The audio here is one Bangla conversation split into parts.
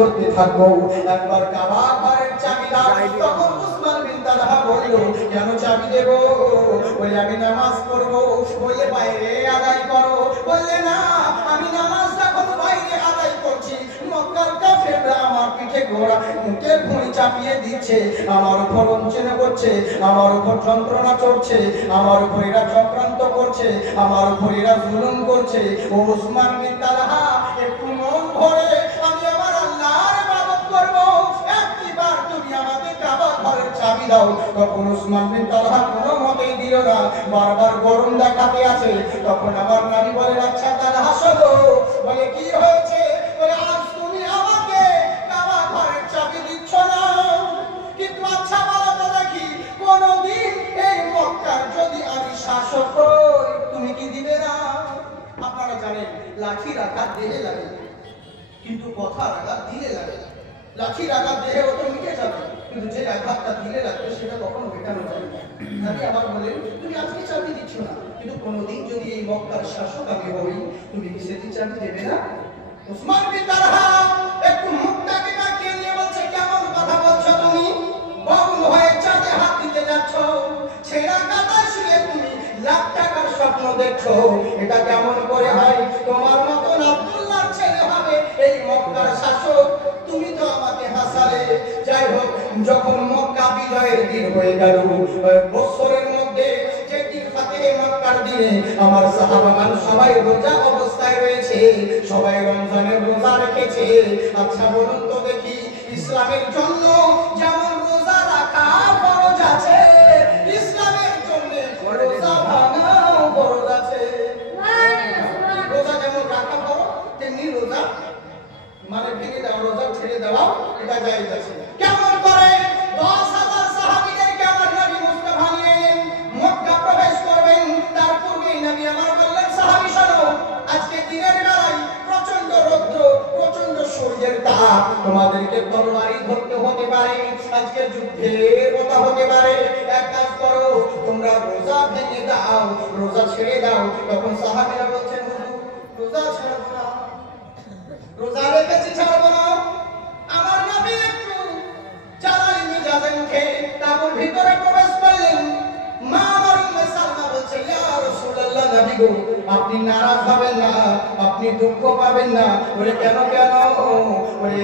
করতে থাকবো। একবার কাবা ঘরের চাবি দাও। তখন উসমান বিন তালহা বলল, কেন চাবি দেবো? বলে আমি নামাজ পড়বো। বলে বাইরে আদায় করো। বললে না, আমি নামাজ এখন বাইরে আদায় করছি। মক্কার কাফেররা আমার পিঠে ঘোড়া মুখের ভুঁড়ি চাপিয়ে দিচ্ছে, আমার উপর বঞ্চনা করছে, আমার উপর যন্ত্রণা চড়ছে, আমার উপর এরা চক্রান্ত করছে, আমার উপর এরা জুলুম করছে। ও উসমান বিন তালহা, একটু মন ভরে আমি আমার আল্লাহর ইবাদত করব, একবার তুমি আমাকে কাবা ঘরের চাবি দাও। তখন উসমান বিন তালহা কোনো মতেই দিল না, বারবার গরম দেখাতে আছে। তখন আমার নবী বলে, আচ্ছা তালহা শোনো। বলে কি হয়েছে? বলে আজ তুমি আমাকে কাবা ঘরের চাবি দিচ্ছ না, কিন্তু আচ্ছা বলো তো দেখি, কোনদিন এই মক্কার যদি আমি শাসক হই তুমি কি দিবে না? আপনারা জানেন লাঠির আঘাত দেহে লাগে, কিন্তু কথার আঘাত দিলে লাগে। লাঠির আঘাত দেহে ওটা মিটে যাবে, কিন্তু যে আঘাতটা দিলে লাগবে সেটা কখনো মেটানো যাবে না। আমি আবার বলেন, তুমি আজকে চাবি দিচ্ছ না, কিন্তু কোনোদিন যদি এই মক্কার শাসক আমি হই তুমি কি সেদিন চাবি দেবে না? উসমান বিন তালহা একটু মুখটাকে বাঁকিয়ে নিয়ে বলছে, কেমন কথা বলছো তুমি? বগল হয়ে চাঁদে হাত দিতে যাচ্ছ, ছেঁড়া কাঁথায় শুয়ে তুমি লাখ টাকার স্বপ্ন দেখছো, এটা কেমন করে হয়? তোমার মতন আব্দুল্লাহর ছেলে হবে এই মক্কার শাসক, তুমি তো আমাকে হাসালে। যাই হোক, যখন মক্কা বিজয়ের দিন হয়ে গেল, বছরের মধ্যে যে দিন ফাতিহে মক্কার দিনে আমার সাহাবাগণ সবাই রোজা অবস্থায় রয়েছে, সবাই রমজানের রোজা রেখেছে। আচ্ছা বলুন তো দেখি, ইসলামের জন্য যেমন রোজা রাখা ফরজ আছে, ইসলামের জন্য রোজা ভাঙাও ফরজ আছে। রোজা যেমন রাখা ফরজ, তেমনি রোজা মানে ভেঙে দেওয়া, রোজা ছেড়ে দেওয়া, এটা জায়েজ আছে। কেমন করে 10,000 সাহাবীদেরকে আমার নবী মুস্তাফা নিলেন, মক্কা প্রবেশ করবেন, তার পূর্বেই নবী আমার বললেন, সাহাবী শোনো, আজকে দিনের বেলায় প্রচন্ড রৌদ্র, প্রচন্ড সূর্যের তাপ, তোমাদেরকে তরবারি ধরতে হতে পারে, আজকে যুদ্ধের কথা হতে পারে। এক কাজ করো, তোমরা রোজা ভেঙে দাও, রোজা ছেড়ে দাও। তখন সাহাবীরা বলছেন, হুজুর রোজা ছাড়বো না, রোজা রেখেছি ছাড়বো না। আমার নবী একটু জ্বালানি মেজাজে উঠে তাঁবুর ভিতরে প্রবেশ করলেন। মা আমার উম্মে সালমা বলছে, ইয়া রাসূলুল্লাহ, নবী গো, আপনি নারাজ হবেন না, আপনি দুঃখ পাবেন না। বলে কেন কেন? বলে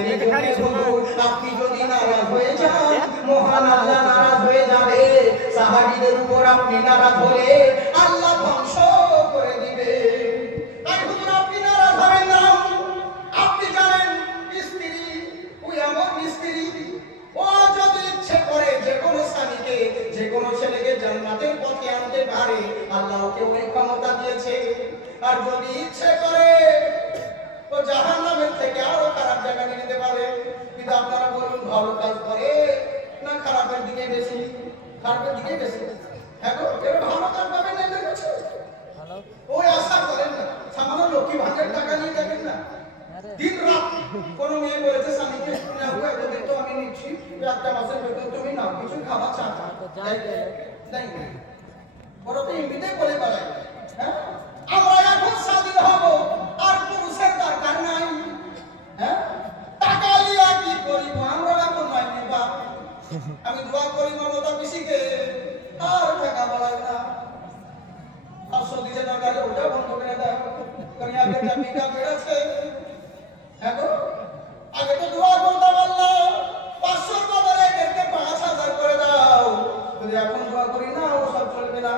হুজুর, আপনি যদি নারাজ হয়ে যান মহান আল্লাহ নারাজ হয়ে যাবে, সাহাবীদের উপর আপনি নারাজ হলে আল্লাহ ধ্বংস করে দিবে। তাই হুজুর আপনি নারাজ হবেন না। আপনি জানেন স্ত্রী ওই এমন স্ত্রী, ও যদি ইচ্ছে করে যে কোনো স্বামীকে, যে কোনো ছেলেকে জান্নাতের পথে আনতে পারে, আল্লাহ ওকে ওই ক্ষমতা দিয়েছে। আর যদি ইচ্ছে করে ও জাহান্নামের থেকে আরো খারাপ জায়গায় নিয়ে যেতে পারে। কিন্তু আপনারা বলুন, ভালো কাজ করে না খারাপের দিকে বেশি? খারাপের দিকে বেশি। হ্যাঁ গো, এর ভালো কাজ পাবেন না এদের কাছে, ওই আশা করেন না। সামান্য লক্ষ্মী ভাণ্ডার টাকা নিয়ে যাবেন না, দিন রাত কোন মেয়ে বলেছে স্বামীকে, তো আমি নিচ্ছি একটা মাসের বেতন, তুমি নাও, কিছু খাবার চা দেয়, ওরা তো এমনিতেই বলে বেড়ায়। হ্যাঁ, আমরা এখন স্বাধীন হব, আর পুরুষের দরকার নাই। হ্যাঁ, টাকা লিয়া কি করিব আমরা এখন নাই নেবা। আমি দোয়া করি মমতা পিসিকে আর টাকা বলায় না, 500 দিতে দরকার ওটা বন্ধ করে দাও, কারণ আগে টাকা বেড়েছে। দেখো, আগে তো দোয়া করতাম, আল্লাহ 500 বদলে এদেরকে 5,000 করে দাও। যদি এখন দোয়া করি না, ও সব চলবে না।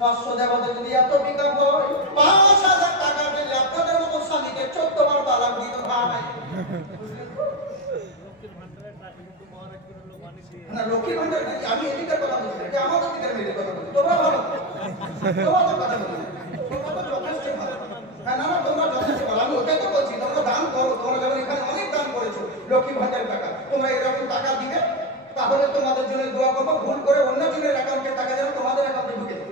500 দেবতে যদি এত পিকআপ হয়, 5,000 টাকা পেলে আপনাদের মতো স্বামীকে 14 বার তালাক দিত ভাই। না, লক্ষ্মী ভান্ডার আমি এদিকের কথা বলছি, যে আমাদের দিকের মেয়েদের কথা বলছি। তোমরা ভালো, তোমাদের কথা বলছি, তোমরা তো যথেষ্ট ভালো। হ্যাঁ, না না, তোমরা যথেষ্ট ভালো। আমি ওটাই তো বলছি, তোমরা দান করো। তোমরা যেমন এখানে অনেক দান করেছো লক্ষ্মী ভান্ডার টাকা, তোমরা এরকম টাকা দিবে, তাহলে তোমাদের জন্য দোয়া করবো, ভুল করে অন্য জনের অ্যাকাউন্টে টাকা যেন তোমাদের অ্যাকাউন্টে ঢুকে দেয়।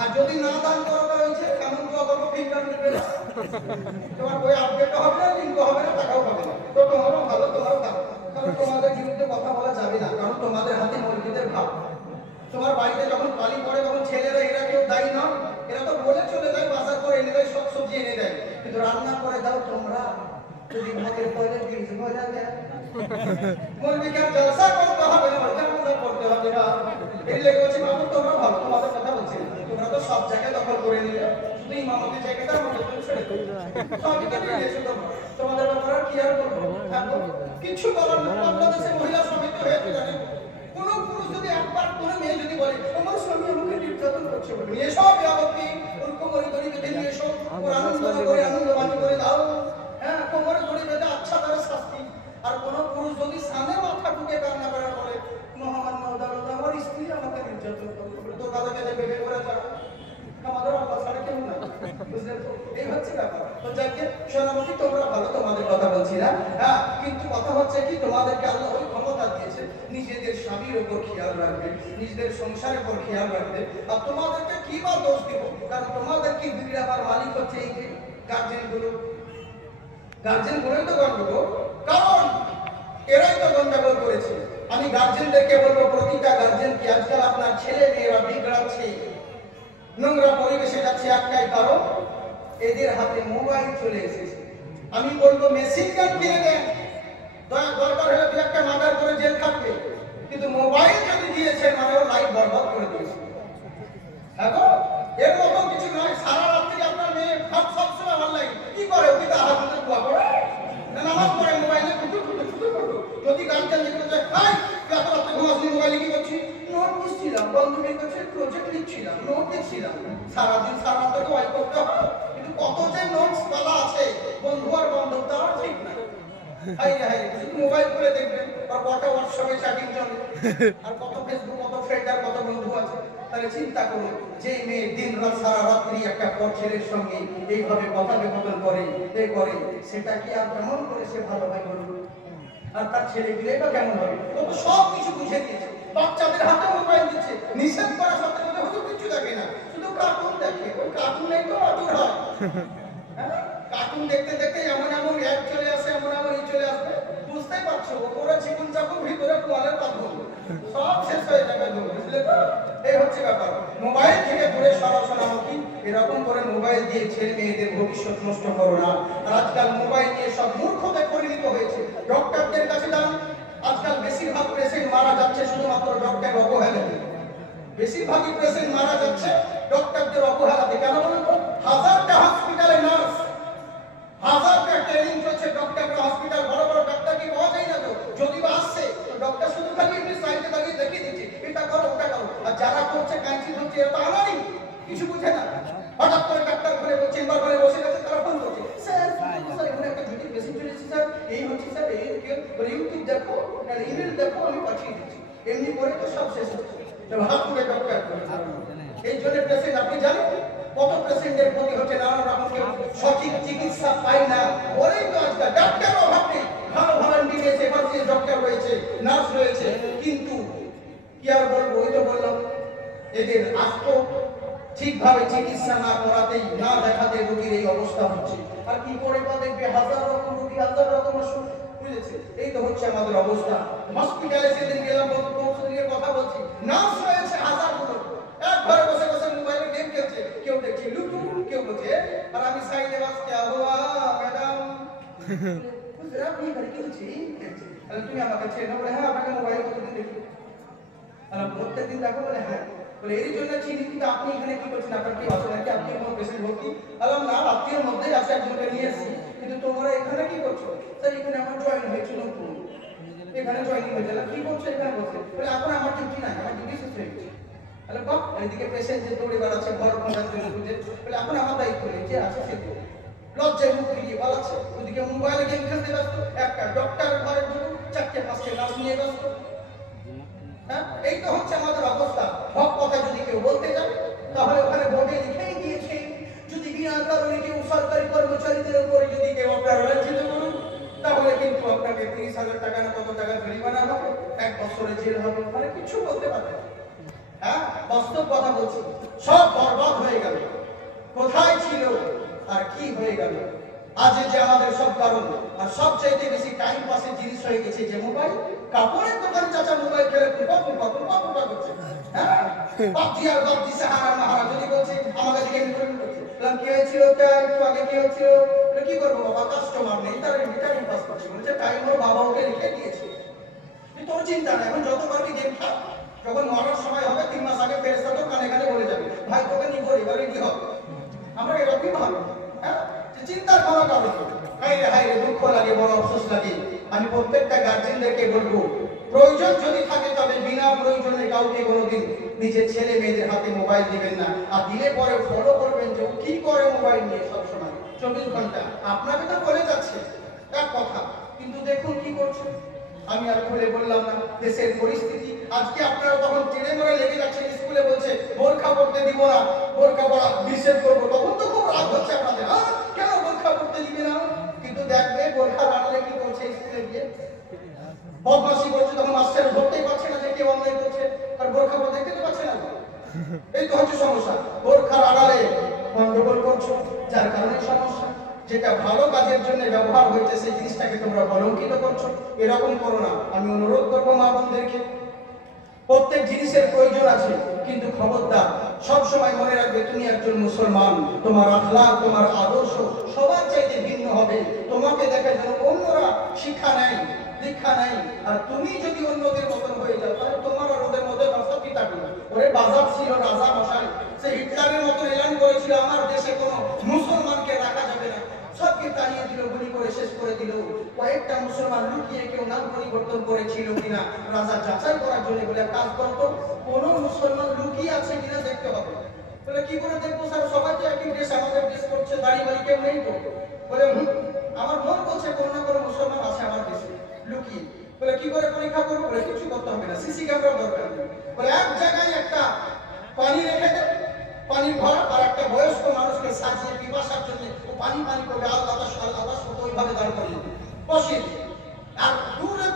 আর যদি না দান করা হয়েছে, কেমন দোয়া করবো, ফিঙ্গারপ্রিন্ট পেলে তোমার বই আপডেটও হবে না, লিঙ্কও হবে না, টাকাও পাবে না। তো তোমারও ভালো, তোমারও খারাপ, কারণ তোমাদের বিরুদ্ধে কথা বলা যাবে না, কারণ তোমাদের হাতে মসজিদের ভাব। তোমার বাড়িতে যখন পালি পড়ে, তখন ছেলেরা এরা কেউ দায়ী নয়, এরা তো বলে চলে যায়, বাজার করে এনে দেয়, সব সবজি এনে দেয়, কিন্তু রান্না করে দাও তোমরা। যদি ভাগের টয়লেট গিয়েছে মৌলবীকে জলসা করতে হবে না, মজা করতে হবে না। এই লেগে বলছি বাবু তোমরা ভালো, তোমাদের কথা বলছি না। তোমরা তো সব জায়গায় দখল করে নিলে, শুধু ইমামতি জায়গাটা আমাদের জন্য ছেড়ে দিলে। সবই তো নিয়ে নিয়েছো তোমরা, তোমাদের ব্যাপারে আর কি আর বলবো? কিছু বলার না। বাংলাদেশের মহিলা সমিতি হয়েছে জানে, কোনো পুরুষ যদি একবার কোনো মেয়ে যদি বলে আমার স্বামী আমাকে নির্যাতন করছে, নিয়ে সব আপত্তি ওর কোমরে দড়ি বেঁধে নিয়ে এসো, ওর আনন্দবাজি করে দাও। হ্যাঁ, কোমরে দড়ি বেঁধে আচ্ছা তার শাস্তি। আর কোনো পুরুষ যদি সামনে মাথা ঠুকে কান্না করে বলে মহামান্য আদালত আমার স্ত্রী আমাকে নির্যাতন করে, তো তাদেরকে বেঁধে করে যাও। আমাদের আল্লাহ ছাড়া কেউ না, বুঝলেন তো? এই হচ্ছে ব্যাপার। তো যাকে সোনামতি তোমরা ভালো, তোমাদের কথা বলছি না। হ্যাঁ, কিন্তু কথা হচ্ছে কি, তোমাদেরকে আল্লাহ ওই ক্ষমতা দিয়েছে নিজেদের স্বামীর উপর খেয়াল রাখবে, নিজেদের সংসারের উপর খেয়াল রাখবে। আর তোমাদেরকে কি বা দোষ দিব? কারণ তোমাদের কি বিগড়াবার মালিক হচ্ছে এই যে গার্জেনগুলো। গার্জেনগুলোই তো গন্ডগোল, কারণ এরাই তো গন্ডগোল করেছে। আমি গার্জেনদেরকে বলবো, প্রতিটা গার্জেনকে আজকাল আপনার ছেলে মেয়েরা বিগড়াচ্ছে, নোংরা পরিবেশে যাচ্ছে, একটাই কারণ এদের হাতে মোবাইল চলে এসেছে। আমি বলবো মেশিন গান কিনে দেন, দরকার হলে দু একটা মার্ডার করে জেল থাকবে, কিন্তু মোবাইল যদি দিয়েছেন মানে ও লাইফ বরবাদ করে দিয়েছে। এখন এর মতো কিছু নয়। সারা রাত্রি আপনার মেয়ে সবসময় অনলাইন কি করে? ওকে তো আহার মধ্যে দোয়া করে না, নামাজ পড়ে, মোবাইলে যদি গার্জেন লিখতে চায় হাই এত রাত্রে ঘুমাসনি, মোবাইলে কি করছি? নোট লিখছিলাম, বন্ধুদের কাছে প্রজেক্ট লিখছিলাম, নোট লিখছিলাম। সারাদিন সারা রাত্রে ওয়াই করতে হবে, কিন্তু কত যে নোটস বলা আছে বন্ধু আর বান্ধব তার ঠিক নাই। মোবাইল করে দেখবেন আর কত হোয়াটসঅ্যাপে চ্যাটিং চলে, আর কত ফেসবুক, কত ফ্রেন্ড আর কত বন্ধু আছে। তাহলে চিন্তা করুন, যে মেয়ে দিন রাত সারা রাত্রি একটা পর ছেলের সঙ্গে এইভাবে কথোপকথন করে সেটা কি আর কেমন করে সে ভালো হয় বলুন? আর তার ছেলে গিলে এটা কেমন হবে? ও তো সব কিছু বুঝে দিয়েছে, বাচ্চাদের হাতে মোবাইল দিচ্ছে, নিষেধ করা সত্ত্বেও হয়তো কিছু দেখে না, শুধু কার্টুন দেখে। ওই কার্টুনেই তো অদূর হয়। কার্টুন দেখতে দেখতে এমন এমন অ্যাড চলে আসে, এমন এমন চলে আসবে, বুঝতেই পারছো ওপরে জীবন চাকুর ভিতরে কোয়ালের পাথর, সব শেষ হয়ে যাবে। বুঝলে তো? এই হচ্ছে ব্যাপার। মোবাইল থেকে দূরে সরাসরি এরকম করে মোবাইল দিয়ে ছেলে মেয়েদের ভবিষ্যৎ নষ্ট করো না। আর আজকাল মোবাইল নিয়ে সব মূর্খতে পরিণত হয়েছে। ডক্টরদের কাছে যান, আজকাল বেশিরভাগ পেশেন্ট মারা যাচ্ছে শুধুমাত্র ডক্টরের অবহেলাতে। বেশিরভাগই পেশেন্ট মারা যাচ্ছে ডক্টরদের অবহেলাতে। কেন বলুন তো? হাজারটা হসপিটালে নার্স, হাজারটা ট্রেনিং চলছে ডক্টররা, হসপিটাল বড় বড় ডাক্তার কি পাওয়া যায় না? তো যদি বা আসছে ডক্টর শুধু খালি এমনি সাইডে দাঁড়িয়ে দেখিয়ে দিচ্ছে এটা করো ওটা করো। আর যারা করছে কাঁচি ধরছে এরা তো আমারই কিছু বুঝে না। হঠাৎ করে ডাক্তার ঘরে চেম্বার ঘরে বসে গেছে, তারা ফোন করছে, স্যার এখানে একটা জটিল পেশেন্ট চলে এসেছে স্যার, এই হচ্ছে স্যার, এই ইউটিউব দেখো, ইমেল দেখো, আমি পাঠিয়ে দিচ্ছি। এমনি করে তো সব শেষ হচ্ছে। ভাব করে ডক্টর এই জন্য পেশেন্ট, আপনি জানেন কত পেশেন্টের ক্ষতি হচ্ছে, নানা রকম সঠিক চিকিৎসা পায় না। বলেই তো আজকাল ডাক্তারও অভাব নেই, ভালো ভলান্টিয়ার রয়েছে, এমার্জেন্সি ডক্টর রয়েছে, নার্স রয়েছে, কিন্তু কি আর বলবো? ওই তো বললাম, এদের আস্ত ঠিকভাবে চিকিৎসা না করাতেই, না দেখাতে রোগীর এই অবস্থা হচ্ছে। আর কি করে বা দেখবে হাজার রকম রোগী, হাজার রকম অসুখ, বুঝেছে? এই তো হচ্ছে আমাদের অবস্থা। হসপিটালে সেদিন গেলাম, পরশুদিনের কথা বলছি, নার্স রয়েছে হাজারগুলো, এক ঘরে বসে বসে মোবাইলে গেম খেলছে, কেউ দেখছে লুডু, কেউ বলছে, আর আমি সাইডে বাস কে হুয়া ম্যাডাম, বুঝলে আপনি এখানে কি হচ্ছে? তুমি আমাকে চেনো? বলে হ্যাঁ, আপনাকে মোবাইলে কতদিন দেখি, প্রত্যেকদিন দেখো? বলে হ্যাঁ। বলে এই জন্য চিনি, কিন্তু আপনি এখানে কি করছেন? আপনার কি আছে নাকি? আপনি কোনো পেশেন্ট ভর্তি? বললাম না, রাত্রির মধ্যেই আছে, একজনকে নিয়ে এসেছি, কিন্তু তোমরা এখানে কি করছো? স্যার এখানে আমার জয়েন হয়েছে নতুন, এখানে জয়েনিং হয়েছে। কি করছো এখানে বসে? বলে এখন আমার ডিউটি নাই, আমার ডিউটি শেষ হয়ে গেছে। তাহলে বাপ, এদিকে পেশেন্ট যে দৌড়ে বেড়াচ্ছে ঘর খোঁজার জন্য খুঁজে, বলে এখন আমার দায়িত্ব নেই, যে আছে সে তো লজ্জায় মুখ ফিরিয়ে পালাচ্ছে। ওদিকে মোবাইলে গেম খেলতে ব্যস্ত, একটা ডক্টর ঘরে ঢুকুন, 4টে-5টে নার্স নিয়ে ব্যস্ত। হ্যাঁ, এই তো হচ্ছে আমাদের অবস্থা। হক কথা যদি কেউ বলতে যাবে, তাহলে ওখানে বোর্ডে লিখেই দিয়েছে, যদি বিনা কারণে কেউ সরকারি কর্মচারীদের উপরে যদি কেউ আপনার লাঞ্ছিত করুন, তাহলে কিন্তু আপনাকে 30,000 টাকা না কত টাকা জরিমানা হবে, 1 বছরের জেল হবে। ওখানে কিছু বলতে পারবে না। হ্যাঁ, বাস্তব কথা বলছি, সব বরবাদ হয়ে গেল। কোথায় ছিল আর কি হয়ে গেল? আজ যে আমাদের সব কারণ, আর সবচাইতে বেশি টাইম পাসের জিনিস হয়ে গেছে যে মোবাইল। কাপড়ের দোকানে চাচা মোবাইল খেলে কুপা করছে। হ্যাঁ, পাবজি আর পাবজি সাহারা মাহারা যদি বলছে আমাকে দিকে করছে, কি হয়েছিল একটু আগে, কি হয়েছিল কি করবো বাবা, কাস্টমার নেই, তারা রিটার্ন পাস করছে, বলেছে টাইম ওর বাবা ওকে লিখে দিয়েছে। তোর চিন্তা না, এখন যত পারবি গেম খা, যখন মরার সময় হবে 3 মাস আগে ফেরেশতা তোর কানে কানে বলে যাবে ভাই তোকে নিব, এবারে কি হবে। আমরা এরকমই ভাবি, হ্যাঁ, চিন্তার কোনো কারণ নেই। হায় রে দুঃখ লাগে, বড় আফসোস লাগে। আমি প্রত্যেকটা গার্জেনদেরকে বলবো, প্রয়োজন যদি থাকে তবে বিনা প্রয়োজনে কাউকে কোনোদিন নিজের ছেলে মেয়েদের হাতে মোবাইল দিবেন না। আর দিলে পরে ফলো করবেন যে ও কি করে মোবাইল নিয়ে সবসময় 24 ঘন্টা। আপনাকে তো বলে যাচ্ছে এক কথা, কিন্তু দেখুন কি করছে। আমি আর খুলে বললাম না দেশের পরিস্থিতি। আজকে আপনারা তখন চেড়ে মরে লেগে যাচ্ছেন, স্কুলে বলছে বোরখা পড়তে দিব না, বোরখা পড়া নিষেধ করবো, তখন তো খুব রাগ হচ্ছে আপনাদের, কেন বোরখা পড়তে দিবে না। কিন্তু দেখবে বোরখা বানালে কি করছে, স্কুলে গিয়ে বদমাশি করছে, তখন মাস্টার ধরতেই পারছে না যে কেউ অন্যায় করছে, আর বোরখা পড়তে দেখতে পাচ্ছে না। এই তো হচ্ছে সমস্যা, বোরখার আড়ালে গন্ডগোল করছো, যার কারণে সমস্যা। যেটা ভালো কাজের জন্য ব্যবহার হয়েছে সেই জিনিসটাকে তোমরা কলঙ্কিত করছো, এরকম করো না। আমি অনুরোধ করবো মা বোনদেরকে, প্রত্যেক জিনিসের প্রয়োজন আছে, কিন্তু খবরদার সব সময় মনে রাখবে তুমি একজন মুসলমান, তোমার আখলাক তোমার আদর্শ সবার চাইতে ভিন্ন হবে। তোমাকে দেখে যেন অন্যরা শিক্ষা নেয়, দীক্ষা নেয়। আর তুমি যদি অন্যদের মতন হয়ে যাও তাহলে তোমার আর ওদের মধ্যে পার্থক্য থাকবে না। ওরে বাজার ছিল রাজা মশাই, সে হিটলারের মতো এলান করেছিল আমার দেশে কোনো মুসলমানকে রাখা যাবে না, সবকে তাড়িয়ে দিল, গুলি করে শেষ করে দিল। কয়েকটা মুসলমান লুকিয়ে কেউ নাম পরিবর্তন করেছিল কিনা রাজা যাচাই করার জন্য বলে কাজ করতো, কোন মুসলমান লুকিয়ে আছে কিনা দেখতে হবে। বলে কি করে দেখবো স্যার, সবাই তো একই ড্রেস, আমাদের ড্রেস করছে, দাড়ি বাড়ি কেউ নেই তো। বলে আমার মন বলছে কোনো না কোনো মুসলমান আছে আমার দেশে লুকিয়ে। বলে কি করে পরীক্ষা করবো, বলে কিছু করতে হবে না, সিসি ক্যামেরার দরকার নেই। বলে এক জায়গায় একটা পানি রেখে দেয়, পানি ভরা, আর একটা বয়স্ক মানুষকে সাজিয়ে পিপাসার জন্য ও পানি পানি করবে, আল্লাহ আল্লাহ ওইভাবে দাঁড় করিয়ে বসিয়ে দিয়ে। আর দূরে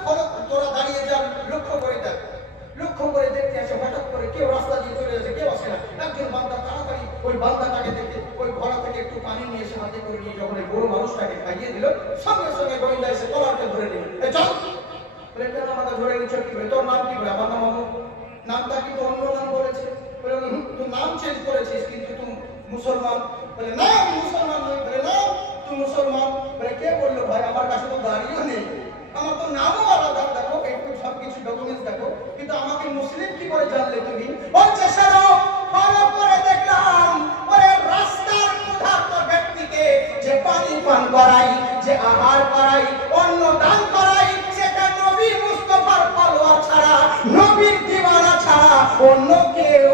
তোরা দাঁড়িয়ে যান, লক্ষ্য করে দেখ, লক্ষ্য করে দেখতে আসে, হঠাৎ করে কেউ রাস্তা দিয়ে চলে আসে, কেউ আসে না, একজন বান্দা তাড়াতাড়ি ওই বান্দাটাকে দেখে ওই ঘোড়া থেকে একটু পানি নিয়ে এসে হাতে করে নিয়ে যখন বড় মানুষটাকে খাইয়ে দিল, সঙ্গে সঙ্গে গোয়েন্দা এসে তলারকে ধরে নিল, চল। বলে কেন আমাকে ধরে নিচ্ছ, কি বলে তোর নাম কি, বলে আমার নাম অমুক। নামটা কিন্তু অন্য নাম বলেছে। বলে তুই নাম চেঞ্জ করেছিস কিন্তু তুই মুসলমান। বলে না আমি মুসলমান নই। বলে না তুই মুসলমান। বলে কে বললো ভাই, আমার কাছে তো দাঁড়িয়েও নেই, আমার তো নামও আলাদা, দেখো একটু সবকিছু ডকুমেন্টস দেখো, কিন্তু আমাকে মুসলিম কি করে জানলে তুমি। বলছে শোনো, ভালো করে দেখলাম ওরে রাস্তার ক্ষুধার্ত ব্যক্তিকে যে পানি পান করাই, যে আহার করাই, অন্ন দান করাই, সেটা নবী মুস্তাফার ফলোয়ার ছাড়া, নবীর দিওয়ানা ছাড়া অন্য কেউ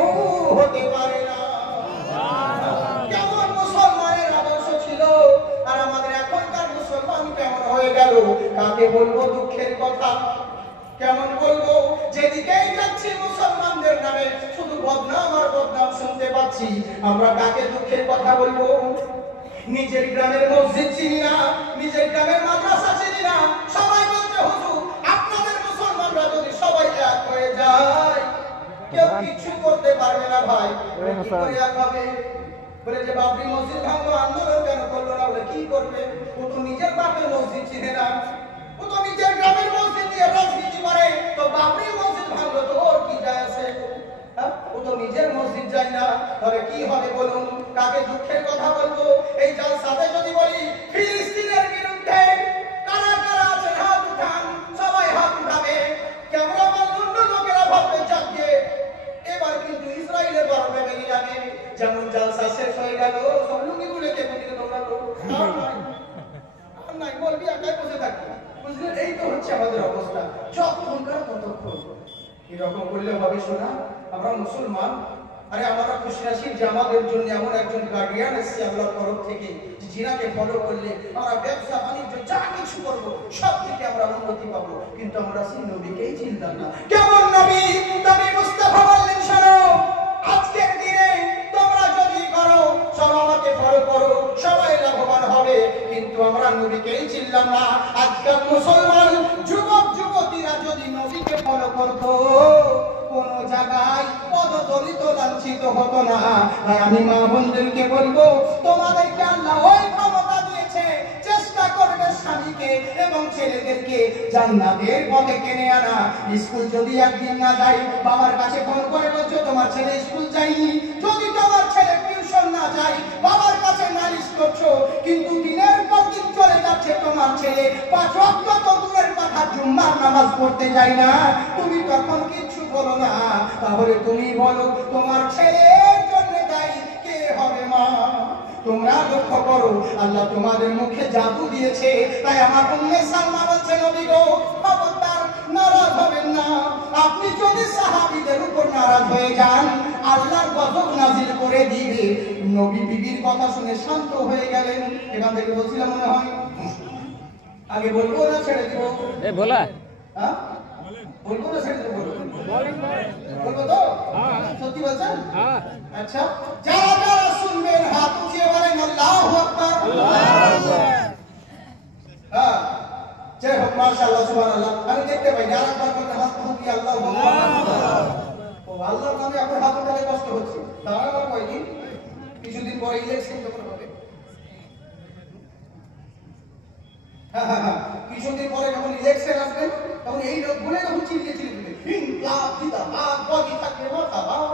হতে পারে না। কেমন মুসলমানের আদর্শ ছিল, আর আমাদের এখনকার মুসলমান কেমন হয়ে গেল। কাকে বলবো দুঃখের কথা, কেমন বলবো, যেদিকেই যাচ্ছি মুসলমানদের নামে শুধু বদনাম আর বদনাম শুনতে পাচ্ছি। আমরা কাকে দুঃখের কথা বলবো। নিজের গ্রামের মসজিদ চিনি না, নিজের গ্রামের মাদ্রাসা চিনি না, সবাই বলছে হুজুর আপনাদের মুসলমানরা যদি সবাই এক হয়ে যায় কেউ কিছু করতে পারবে না। ভাই কি করে এক হবে। বলে যে বাবরি মসজিদ ভাঙলো, আন্দোলন কেন করলো না। বলে কি করবে, ও তো নিজের বাপের মসজিদ চিনে না, ও তো নিজের গ্রামের মসজিদ নিয়ে রাজনীতি করে, তো বাবরি মসজিদ ভাঙলো তো ওর কি যায় আসে। ও তো নিজের মসজিদ যায় না, তাহলে কি হবে বলুন। কাকে দুঃখের কথা বলবো। এই জালসাতে যদি বলি ফিলিস্তিনের বিরুদ্ধে কারা কারা আছে হাত উঠান, সবাই হাত উঠাবে। ক্যামেরাম্যান অন্য লোকেরা ভাববে যাকে এবার কিন্তু ইসরায়েলের বারোটা বেরিয়ে যাবে। যেমন জালসা শেষ হয়ে গেল, সব লুঙ্গি তুলে কে মন্দিরে দৌড়ালো, আর নাই বলবি একাই বসে থাকবি, বুঝলেন। এই তো হচ্ছে আমাদের অবস্থা, যতক্ষণকার ততক্ষণ এরকম করলে হবে। শোনা আমরা মুসলমান, আরে আমরা খুশি আছি যে আমাদের জন্য এমন একজন গার্ডিয়ান এসেছে আল্লাহর তরফ থেকে, যিনাকে ফলো করলে আমরা ব্যবসা বাণিজ্য যা কিছু করবো সব থেকে আমরা উন্নতি পাবো। কিন্তু আমরা সেই নবীকেই চিনতাম না। কেমন নবী, নবী মুস্তাফা বললেন শোনো, আজকের দিনে তোমরা যদি করো সব আমাকে ফলো করো, সবাই লাভবান হবে, কিন্তু আমরা নবীকেই চিনলাম না। আজকাল মুসলমান যুবক যুবতীরা যদি নবীকে ফলো করতো কোন জায়গায় পদদলিত লাঞ্ছিত হতো না। আমি মা বোনদেরকে বলবো, তোমাদেরকে আল্লাহ ওই ক্ষমতা দিয়েছে, চেষ্টা করবে স্বামীকে এবং ছেলেদেরকে জান্নাতের পথে টেনে আনা। স্কুল যদি একদিন না যাই, বাবার কাছে ফোন করে বলছো তোমার ছেলে স্কুল যায়নি, যদি তোমার ছেলে টিউশন টেনশন না যায়, বাবার কাছে নালিশ করছো, কিন্তু দিনের পর দিন চলে যাচ্ছে তোমার ছেলে 5 ওয়াক্ত তো দূরের কথা জুম্মার নামাজ পড়তে যায় না, তুমি তখন কিচ্ছু বলো না। তাহলে তুমি বলো তোমার ছেলের জন্য দায়ী কে হবে মা? তোমরা লক্ষ্য করো, আল্লাহ তোমাদের মুখে জাদু দিয়েছে, তাই আমার উম্মে সালমা বলছে নবী গো খবরদার নারাজ হবেন না। আপনি যদি সাহাবীদের উপর নারাজ হয়ে যান, আল্লাহর গজব নাজিল করে দিবে। নবী বিবির কথা শুনে শান্ত হয়ে গেলেন। এখান থেকে বলছিলাম মনে হয়, আগে বলবো না ছেড়ে দিব? এ বলা হ্যাঁ বলবো না ছেড়ে দেবো? বলবো তো? সত্যি বলছেন? আচ্ছা, যারা যারা শুনবেন হাত উঠিয়ে বলেন আল্লাহু আকবার। হ্যাঁ, জয় হোক, মাশাআল্লাহ, সুবহানাল্লাহ। আমি দেখতে পাই যারা একবার করে হাত উঠিয়ে আল্লাহু আকবার। ও আল্লাহর নামে আপনার হাত উঠাতে কষ্ট হচ্ছে, তাহলে আমার কয়দিন, কিছুদিন পরে ইলেকশন যখন হবে, কিছুদিন পরে যখন ইলেকশন আসবে, তখন এই লোকগুলো যখন চিল্লিয়ে চিল্লিয়ে ইনকলাব জিন্দাবাদ, বডি থাকবে মাথা বাদ,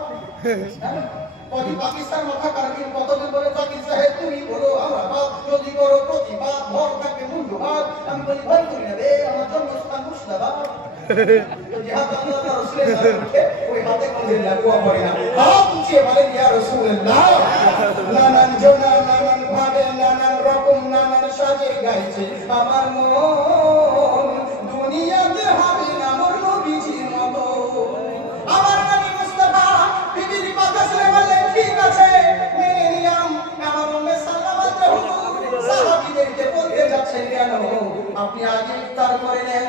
বডি পাকিস্তান মাথা কারণ কতদিন বলে জাকির সাহেব তুমি বলো আমরা বাদ, যদি করো প্রতিবাদ ভর থাকবে মূল্যবাদ। আমি বলি ভয় করি না রে, আমার জন্মস্থান মুর্শিদাবাদ। জিহাদ আল্লাহর রাসূলের নামে ওই হাতে কোনদিন লাগোয়া পড়ে না, হাত উঠিয়ে বলেন ইয়া রাসূলুল্লাহ। নানান জোনা নানান ভাবে নানান রকম নানান সাজে গাইছে আমার মন, দুনিয়াতে হবে না মোর নবীজির মতো। আমার নবী মুস্তাফা বিবির কথা শুনে বললেন ঠিক আছে মেনে নিলাম। আমার উম্মে সালমা বলতে হুজুর সাহাবীদেরকে বলতে যাচ্ছেন কেন? আপনি আগে ইফতার করে নেন,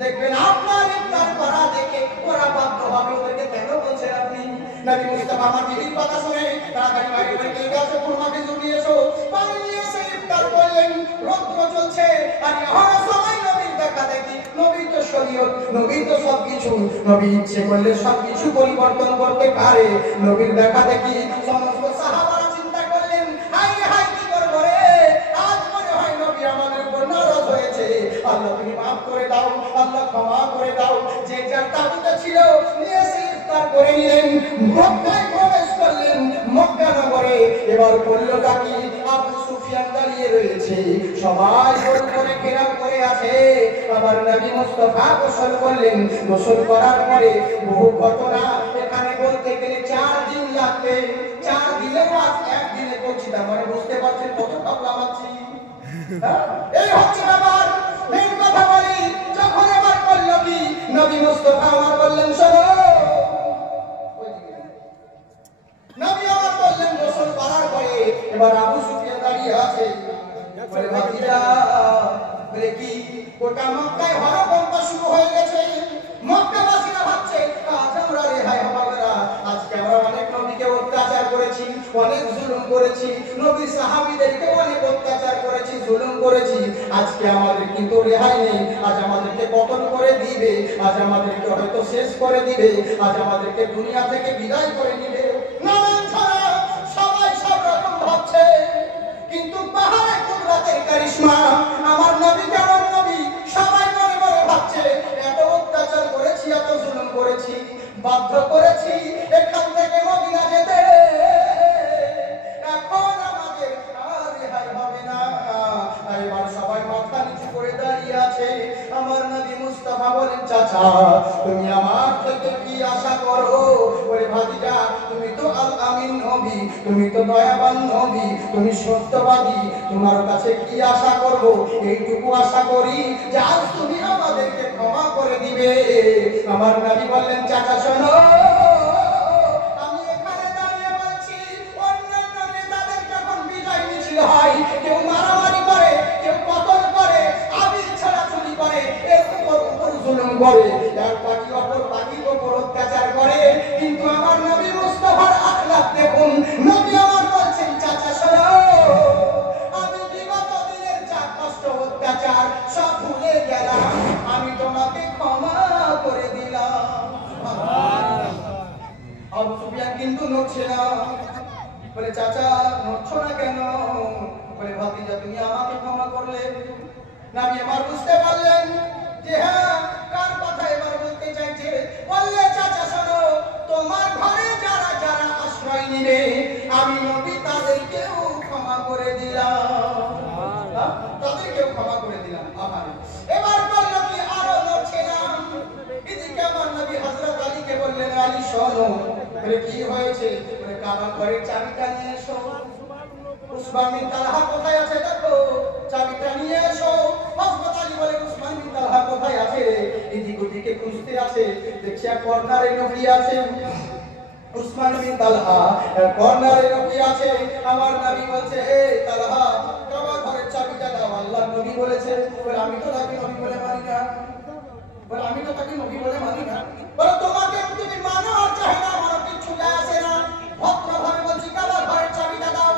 দেখবেন আপনার ইফতার করা দেখে ওরা বাধ্য হবে, ওদেরকে কেন বলছেন আপনি? নবী মুস্তাফা আমার বিবির কথা শুনে তাড়াতাড়ি বাইরে থেকে গেছে, কুরমাকে জড়িয়ে এসো, পানি নিয়ে এসে ইফতার করলেন। রৌদ্র চলছে আর ইহা সবাই নবীর দেখা দেখি। নবী তো শরীয়ত, নবী তো সবকিছু, নবী ইচ্ছে করলে সবকিছু পরিবর্তন করতে পারে। নবীর দেখা দেখি সমস্ত সাহাবারা চিন্তা করলেন হাই হাই কি করব রে, আজ মনে হয় নবী আমাদের উপর নারাজ হয়েছে। আল্লাহ তুমি মাফ করে দাও, আল্লাহ ক্ষমা করে দাও। যে যার তাবুতে ছিল নিয়ে এসে ইফতার করে নিলেন, মক্কায় প্রবেশ করলেন। মক্কা নগরে এবার করলোটা কি? আবু সুফিয়ান দাঁড়িয়ে রয়েছে, সবাই গোল করে ঘেরাও করে আছে। আবার নবী মুস্তাফা গোসল করলেন, গোসল করার পরে বহু ঘটনা এখানে বলতে গেলে 4 দিন লাগবে। 4 দিনের আজ একদিনে করছি, তার মানে বুঝতে পারছেন কত পাবলা মাছি। এই হচ্ছে ব্যাপার। মেন কথা বলি, যখন এবার করলো কি নবী মুস্তাফা আমার বললেন শোনো, নবী আমার বললেন গোসল করার পরে এবার আবু সুফিয়ান দাঁড়িয়ে আছে, বলে ভাতিজা বলে কি গোটা মক্কায় হরকম্পা শুরু হয়ে গেছে। মক্কাবাসীরা ভাবছে আজ আমরা রেহাই হবো না, আজকে আমরা অনেক নবীকে অত্যাচার করেছি, অনেক জুলুম করেছি, নবী সাহাবীদেরকে অনেক অত্যাচার করেছি, জুলুম করেছি, আজকে আমাদের কিন্তু রেহাই নেই। আজ আমাদেরকে পতন করে দিবে, আজ আমাদেরকে হয়তো শেষ করে দিবে, আজ আমাদেরকে দুনিয়া থেকে বিদায় করে দিবে। নানান ছাড়া সবাই সব রকম ভাবছে, কিন্তু পাহাড়ে কুদরতের কারিশমা, আমার নবী কেমন নবী সবাই মনে মনে ভাবছে এত অত্যাচার করেছি, এত জুলুম করেছি, বাধ্য করেছি এখান থেকে মদিনা যেতে, এখন আমাদের আর রেহাই হবে না। এবার সবাই মাথা নিচু করে দাঁড়িয়ে আছে। আমার নবী মুস্তাফা বলেন চাচা তুমি আমার থেকে কি আশা করো? ওরে ভাতিজা তুমি তো আল আমিন নবী, তুমি তো দয়াবান নবী, তুমি সত্যবাদী, তোমার কাছে কি আশা করব? এইটুকু আশা করি যে আজ তুমি আমাদেরকে ক্ষমা করে দিবে। আমার নবী বললেন চাচা শোনো, আমি এখানে দাঁড়িয়ে বলছি অন্যান্য নেতাদের যখন বিজয় মিছিল হয় কেউ মারামারি করে, কেউ কতল করে, আবির ছাড়াছুড়ি করে, এর উপর জুলুম করে, এক পার্টি অপর পার্টির উপর অত্যাচার করে, কিন্তু আমার নবী মুস্তাফার আখলাক দেখুন। নবী আমার বলছেন চাচা শোনো, আমি বিগত দিনের যা কষ্ট অত্যাচার সব ভুলে গেলাম, আমি তোমাকে ক্ষমা করে দিলাম। আবু সুফিয়ান কিন্তু নড়ছে না, বলে চাচা নড়ছো না কেন? বলে ভাতিজা তুমি আমাকে ক্ষমা করলে। নবী আমার বুঝতে পারলেন যে হ্যাঁ কার কথা এবার বলতে চাইছে। বললে চাচা শোনো, তোমার ঘরে যারা যারা আশ্রয় নিবে আমি নবী কাবা ঘরের চাবিটা নিয়ে এসো। উসমান বিন তালহা কোথায় আছে দেখো, চাবিটা নিয়ে এসো। হযরত আলী বলে উসমান বিন তালহা কোথায় আছে? এদিক ওদিকে খুঁজতে আছে, দেখছি এক কর্নারে লুকিয়ে আছে। উসমান বিন তালহা কর্নারে লুকিয়ে আছে। আমার নবী বলছে, হে তালহা, কাবা ঘরের চাবিটা দাও। আল্লাহর নবী বলেছে, বলে আমি তো তাকে নবী বলে মানি না। বলে আমি তো তাকে নবী বলে মানি না। বলে তোমাকে তুমি মানো আর চাহে না, আমার কিছু যায় আসে না। ভদ্রভাবে বলছি কাবা ঘরের চাবিটা দাও।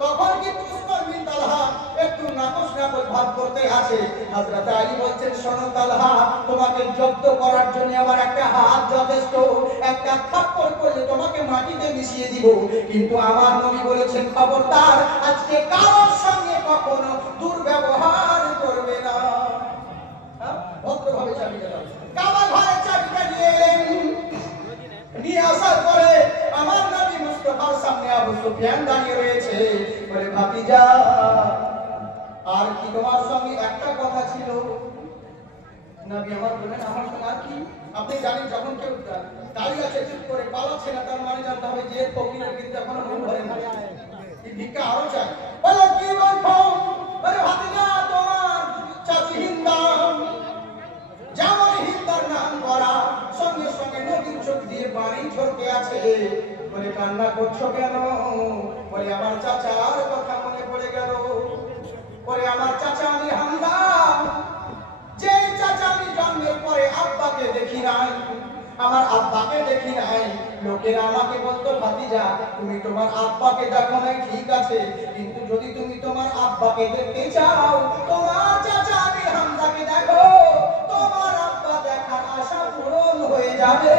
তখন কিন্তু উসমান বিন তালহা একটু নাকশ নাকশ ভাব করতে আছে। হযরত আলী বলছেন, শোনো তালহা, তোমাকে জব্দ করার জন্য আমার একটা হাত যথেষ্ট। একটা থাপ্পড় করলে তোমাকে মাটিতে মিশিয়ে দিব। কিন্তু আমার নবী বলেছেন, খবরদার আজকে কারোর সঙ্গে কখনো দুর্ব্যবহার করবে না। ভদ্রভাবে চাবিটা দাও। কাবা ঘরের চাবিটা নিয়ে এলেন। নিয়ে আসার পরে আমার নবী মুস্তাফার সামনে আবু সুফিয়ান দাঁড়িয়ে রয়েছে। বলে, ভাতিজা, আর কি তোমার সঙ্গে একটা কথা ছিল? নবী আমার বলেন, আমার সঙ্গে আর কি? আপনি জানেন যখন কেউ দাঁড়িয়ে আছে চুপ করে পালাচ্ছে না, তার মানে জানতে হবে যে ফকিরের কিন্তু এখনো মন ভরে না, এই ভিক্ষা আরো চায়। বলে, কি বলছো? বলে, ভাতিজা, তোমার চাচি হিন্দা, যেমন হিন্দার নাম করা, সঙ্গে সঙ্গে নদীর চোখ দিয়ে পানি ঝরতে আছে। বলে, কান্না করছো কেন? বলে, আমার চাচার কথা মনে পড়ে গেল। বলে, আমার চাচা আমি হামদা, যে চাচা আমি জন্মের পরে আব্বাকে দেখি নাই, আমার আব্বাকে দেখি নাই। লোকেরা আমাকে বলতো, ভাতিজা, তুমি তোমার আব্বাকে দেখো নাই ঠিক আছে, কিন্তু যদি তুমি তোমার আব্বাকে দেখতে চাও, তোমার চাচা আমি হামদাকে দেখো, তোমার আব্বা দেখার আশা পূরণ হয়ে যাবে।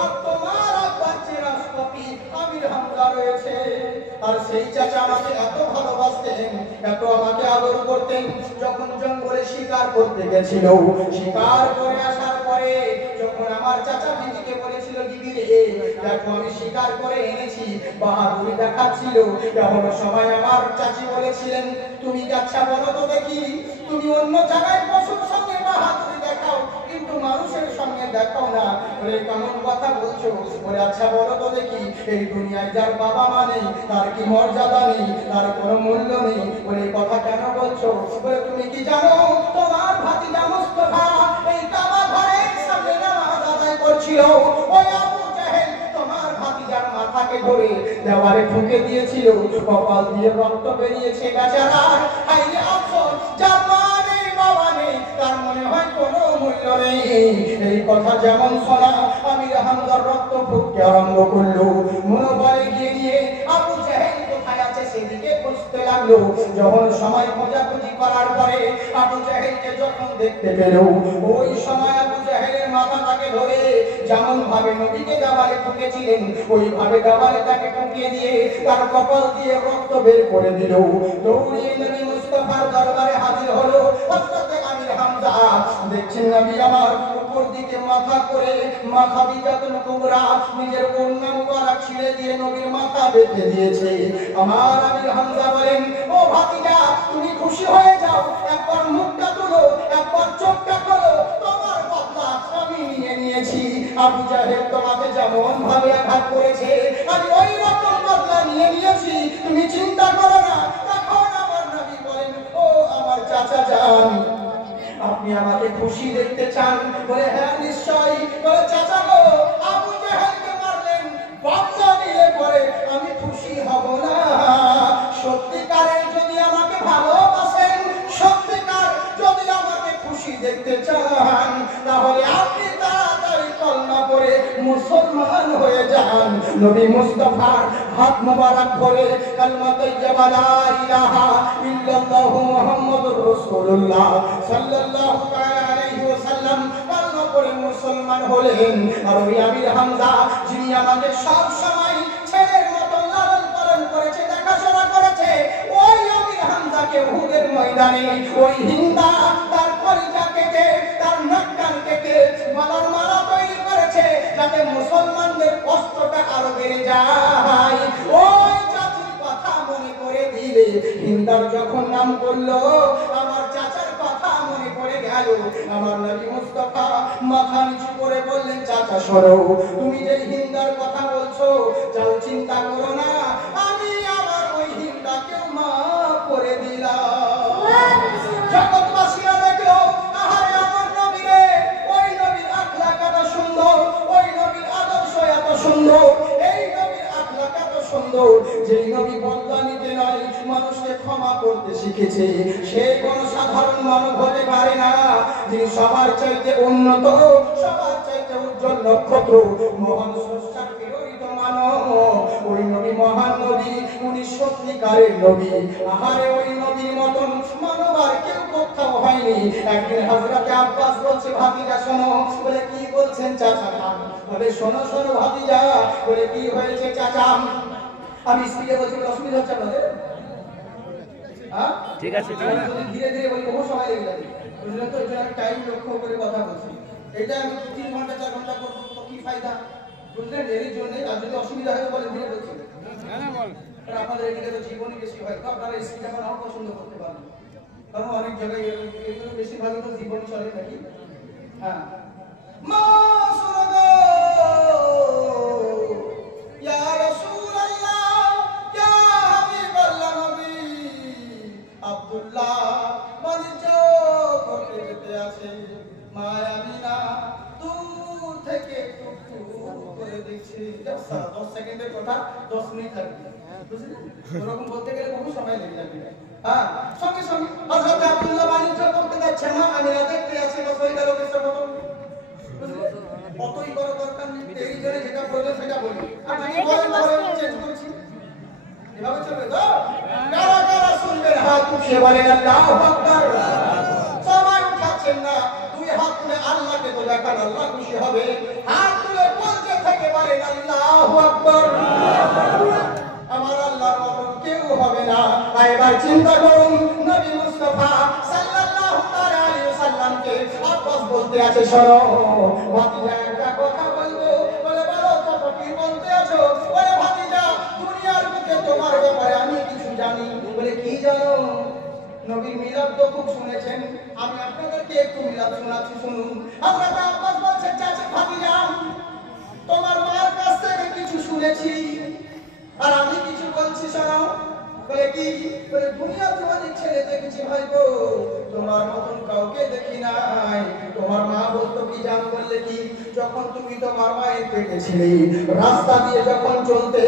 আর তোমার আব্বার চিরাস্পতি আমির হামদা রয়েছে। আর সেই চাচা আমাকে এত ভালোবাসতেন, এত আমাকে আদর করতেন। যখন জঙ্গলে শিকার করতে গেছিল, শিকার করে আসার পরে যখন আমার চাচা বিবিকে বলেছিল, বিবি রে দেখো আমি শিকার করে এনেছি, বাহাদুরি দেখাচ্ছিল, এমন সময় আমার চাচি বলেছিলেন, তুমি আচ্ছা বলো তো দেখি, তুমি অন্য জায়গায় পশুর সঙ্গে বাহাদুরি দেখাও, কিন্তু মানুষের সঙ্গে দেখাও না। বলে, কেমন কথা বলছো? বলে, আচ্ছা বলো তো দেখি, এই দুনিয়ায় যার বাবা মা নেই, তার কি মর্যাদা নেই, তার কোনো মূল্য নেই? বলে, এই কথা কেন বলছো? বলে, তুমি কি জানো তোমার ভাতিজা মুস্তাফা এই কাবা ঘরের সামনে নামাজ আদায় করছিল, ওই আবু জাহেল তোমার ভাতিজার মাথাকে ধরে দেওয়ালে ঠুকে দিয়েছিল, কপাল দিয়ে রক্ত বেরিয়েছে বেচারার। হায়রে আফসোস, যার মা নেই বাবা নেই, তার মনে হয় কোনো মূল্য নেই। এই কথা যেমন শোনা, আমির হামদার রক্ত ফুটতে আরম্ভ করলো। মনোবলে গিয়ে আবু জাহেল কোথায় আছে সেদিকে খুঁজতে লাগলো। যখন সময় খোঁজাখুঁজি করার পরে আবু জাহেলকে যখন দেখতে পেল, ওই সময় আবু জাহেলের মাথাটাকে ধরে যেমন ভাবে নবীকে দেওয়ালে ঠুকেছিলেন, ওইভাবে দেওয়ালে তাকে ঠুকিয়ে দিয়ে তার কপাল দিয়ে রক্ত বের করে দিল। দৌড়িয়ে নবী মুস্তাফার দরবারে হাজির হলো হযরত আমির হামজা। দেখছেন নবী আমার উপর দিকে মাথা করে, মাথা বিজাতুল কুবরা, নিজের ওড়না মুবারক ছিঁড়ে দিয়ে নবীর মাথা বেঁধে দিয়েছে। আমার আমির হামজা বলেন, ও ভাতিজা, তুমি খুশি হয়ে যাও, একবার মুখটা তুলো, একবার চোখটা খোলো, তোমার বদলা আমি নিয়ে নিয়েছি। আবু জাহেল তোমাকে যেমন ভাবে আঘাত করেছে, আমি ওই রকম বদলা নিয়ে নিয়েছি, তুমি চিন্তা করো না। তখন আমার নবী বলেন, ও আমার চাচা যান, আপনি আমাকে খুশি দেখতে চান? বলে, হ্যাঁ নিশ্চয়ই। বলে, চাচা গো, আবু জাহেলকে মারলেন, বদলা নিলে পরে আমি খুশি হব না। সত্যিকারের যদি আমাকে ভালোবাসেন, সত্যিকার যদি আমাকে খুশি দেখতে চান, তাহলে আপনি তাড়াতাড়ি কলমা পড়ে মুসলমান হয়ে যান। নবী মুস্তাফার হাত মোবারক ধরে কালমা তাইয়্যিবা লা ইলাহা ইল্লাল্লাহু মুহাম্মাদুর রাসূলুল্লাহ সাল্লাল্লাহু তাআলা আলাইহি ওয়াসাল্লাম কলমা পড়ে মুসলমান হলেন। আর ওই আমির হামজা, যিনি আমাদের সব সময় ছেলের মতো লালন পালন করেছে, দেখাশোনা করেছে, ওই আমির হামজাকে উহুদের ময়দানে ওই হিন্দা তার কলিজা কেটে, তার নাক কান কেটে গলার মালা তৈরি করেছে, যাতে মুসলমানদের কষ্টটা আরো বেড়ে যায়। ওই চাচির কথা মনে করে দিলে, হিন্দার যখন নাম করলো, আমার চাচার কথা মনে পড়ে গেল। গেল। আমার নবী মুস্তাফা মাথা নিচু করে বললেন, চাচা শোনো, তুমি যে হিন্দার কথা বলছো, যাও চিন্তা করো না, আমি আমার ওই হিন্দাকেও মাফ করে দিলাম। জগৎবাসীরা দেখলো, আহারে আমার নবী রে, ওই নবীর আখলাক এত সুন্দর, ওই নবীর আদর্শ এত সুন্দর, এই নবীর আখলাক এত সুন্দর, যেই নবী বদলা নিতে নয়, মানুষকে ক্ষমা করতে শিখেছে, সে কোনো সাধারণ মানব হতে পারে না। যিনি সবার চাইতে উন্নত, সবার চাইতে উজ্জ্বল নক্ষত্র, মহান স্রষ্টার প্রেরিত মানব, ওই নবী মহান নবী, উনি সত্যিকারের নবী। আহারে ওই নবীর মতন মানব আর কেউ কোথাও হয়নি। একদিন হযরতে আব্বাস বলছে, ভাতিজা শোনো। বলে কি বলছেন চাচা? বলে শোনো শোনো ভাতিজা। বলে কি হয়েছে চাচা? আমি স্পিডে বলছি, অসুবিধা হচ্ছে আপনাদের? হ্যাঁ ঠিক আছে, ধীরে ধীরে বলি, বহু সময় লেগে যাবে, বুঝলেন তো? এটা টাইম লক্ষ্য করে কথা বলছি। এটা আমি 3 ঘন্টা 4 ঘন্টা করবো তো কি ফায়দা, বুঝলেন? এর জন্য আর যদি অসুবিধা হয় বলে ধীরে বলছি। আপনাদের এদিকে তো জীবনই বেশি হয়, তো আপনারা স্পিড এখন পছন্দ করতে পারেন, কারণ অনেক জায়গায় এগুলো বেশিরভাগই তো জীবন চলে থাকি। হ্যাঁ মা সুরগো ইয়া রাসূলুল্লাহ, ইয়া হাবিবাল্লাহ, নবী আব্দুল্লাহ বাণিজ্য করতে যেতে আছে, মা আমিনা দূর থেকে করে দেখছি। 10 সেকেন্ডের কথা 10 মিনিট লাগবে, বুঝলেন? ওরকম বলতে গেলে বহু সময় লেগে যাবে। হ্যাঁ, সঙ্গে সঙ্গে হযরত আব্দুল্লাহ বাণিজ্য করতে যাচ্ছে, মা আমিনা দেখতে আছে, রসুলের লোকের মতো, বুঝলেন? কতই বড় দরকার নেই, এই জন্য যেটা প্রয়োজন সেটা বলি। আমি বলেন চেঞ্জ করছি, এভাবে চলবে তো? কারা কারা শুনবেন হাত উঠিয়ে বলেন আল্লাহু আকবার। সবাই উঠাচ্ছেন না, দুই হাত তুলে আল্লাহকে তো দেখান, আল্লাহ খুশি হবে। হাত তুলে বলতে থেকে বলেন আল্লাহু আকবার। আমার আল্লাহর মতন কেউ হবে না। এবার চিন্তা করুন, নবী মুস্তাফা সাল্লাল্লাহু আলাইহি ওয়াসাল্লামকে আব্বাস বলতে আছে, শোনো ভাতিজা একটা কথা বলবো। বলে বলো কত কি বলতে আছো? বলে ভাতিজা, দুনিয়ার বুকে তোমার ব্যাপারে আমি কিছু জানি। বলে কি জানো? নবীর মিলাদ তো খুব শুনেছেন, আমি আপনাদেরকে একটু মিলাদ শোনাচ্ছি, শুনুন। হযরত আব্বাস বলছে, চাচা ভাতিজা, তোমার মার কাছ থেকে কিছু শুনেছি আর আমি কিছু বলছি, শোনো। বলে কি? বলে দুনিয়াতে অনেক ছেলে দেখেছি ভাইগো, তোমার মতন কাউকে দেখি নাই। তোমার মা বলতো কি জান? বললে কি? যখন তুমি তোমার মায়ের পেটে ছিলে, রাস্তা দিয়ে যখন চলতে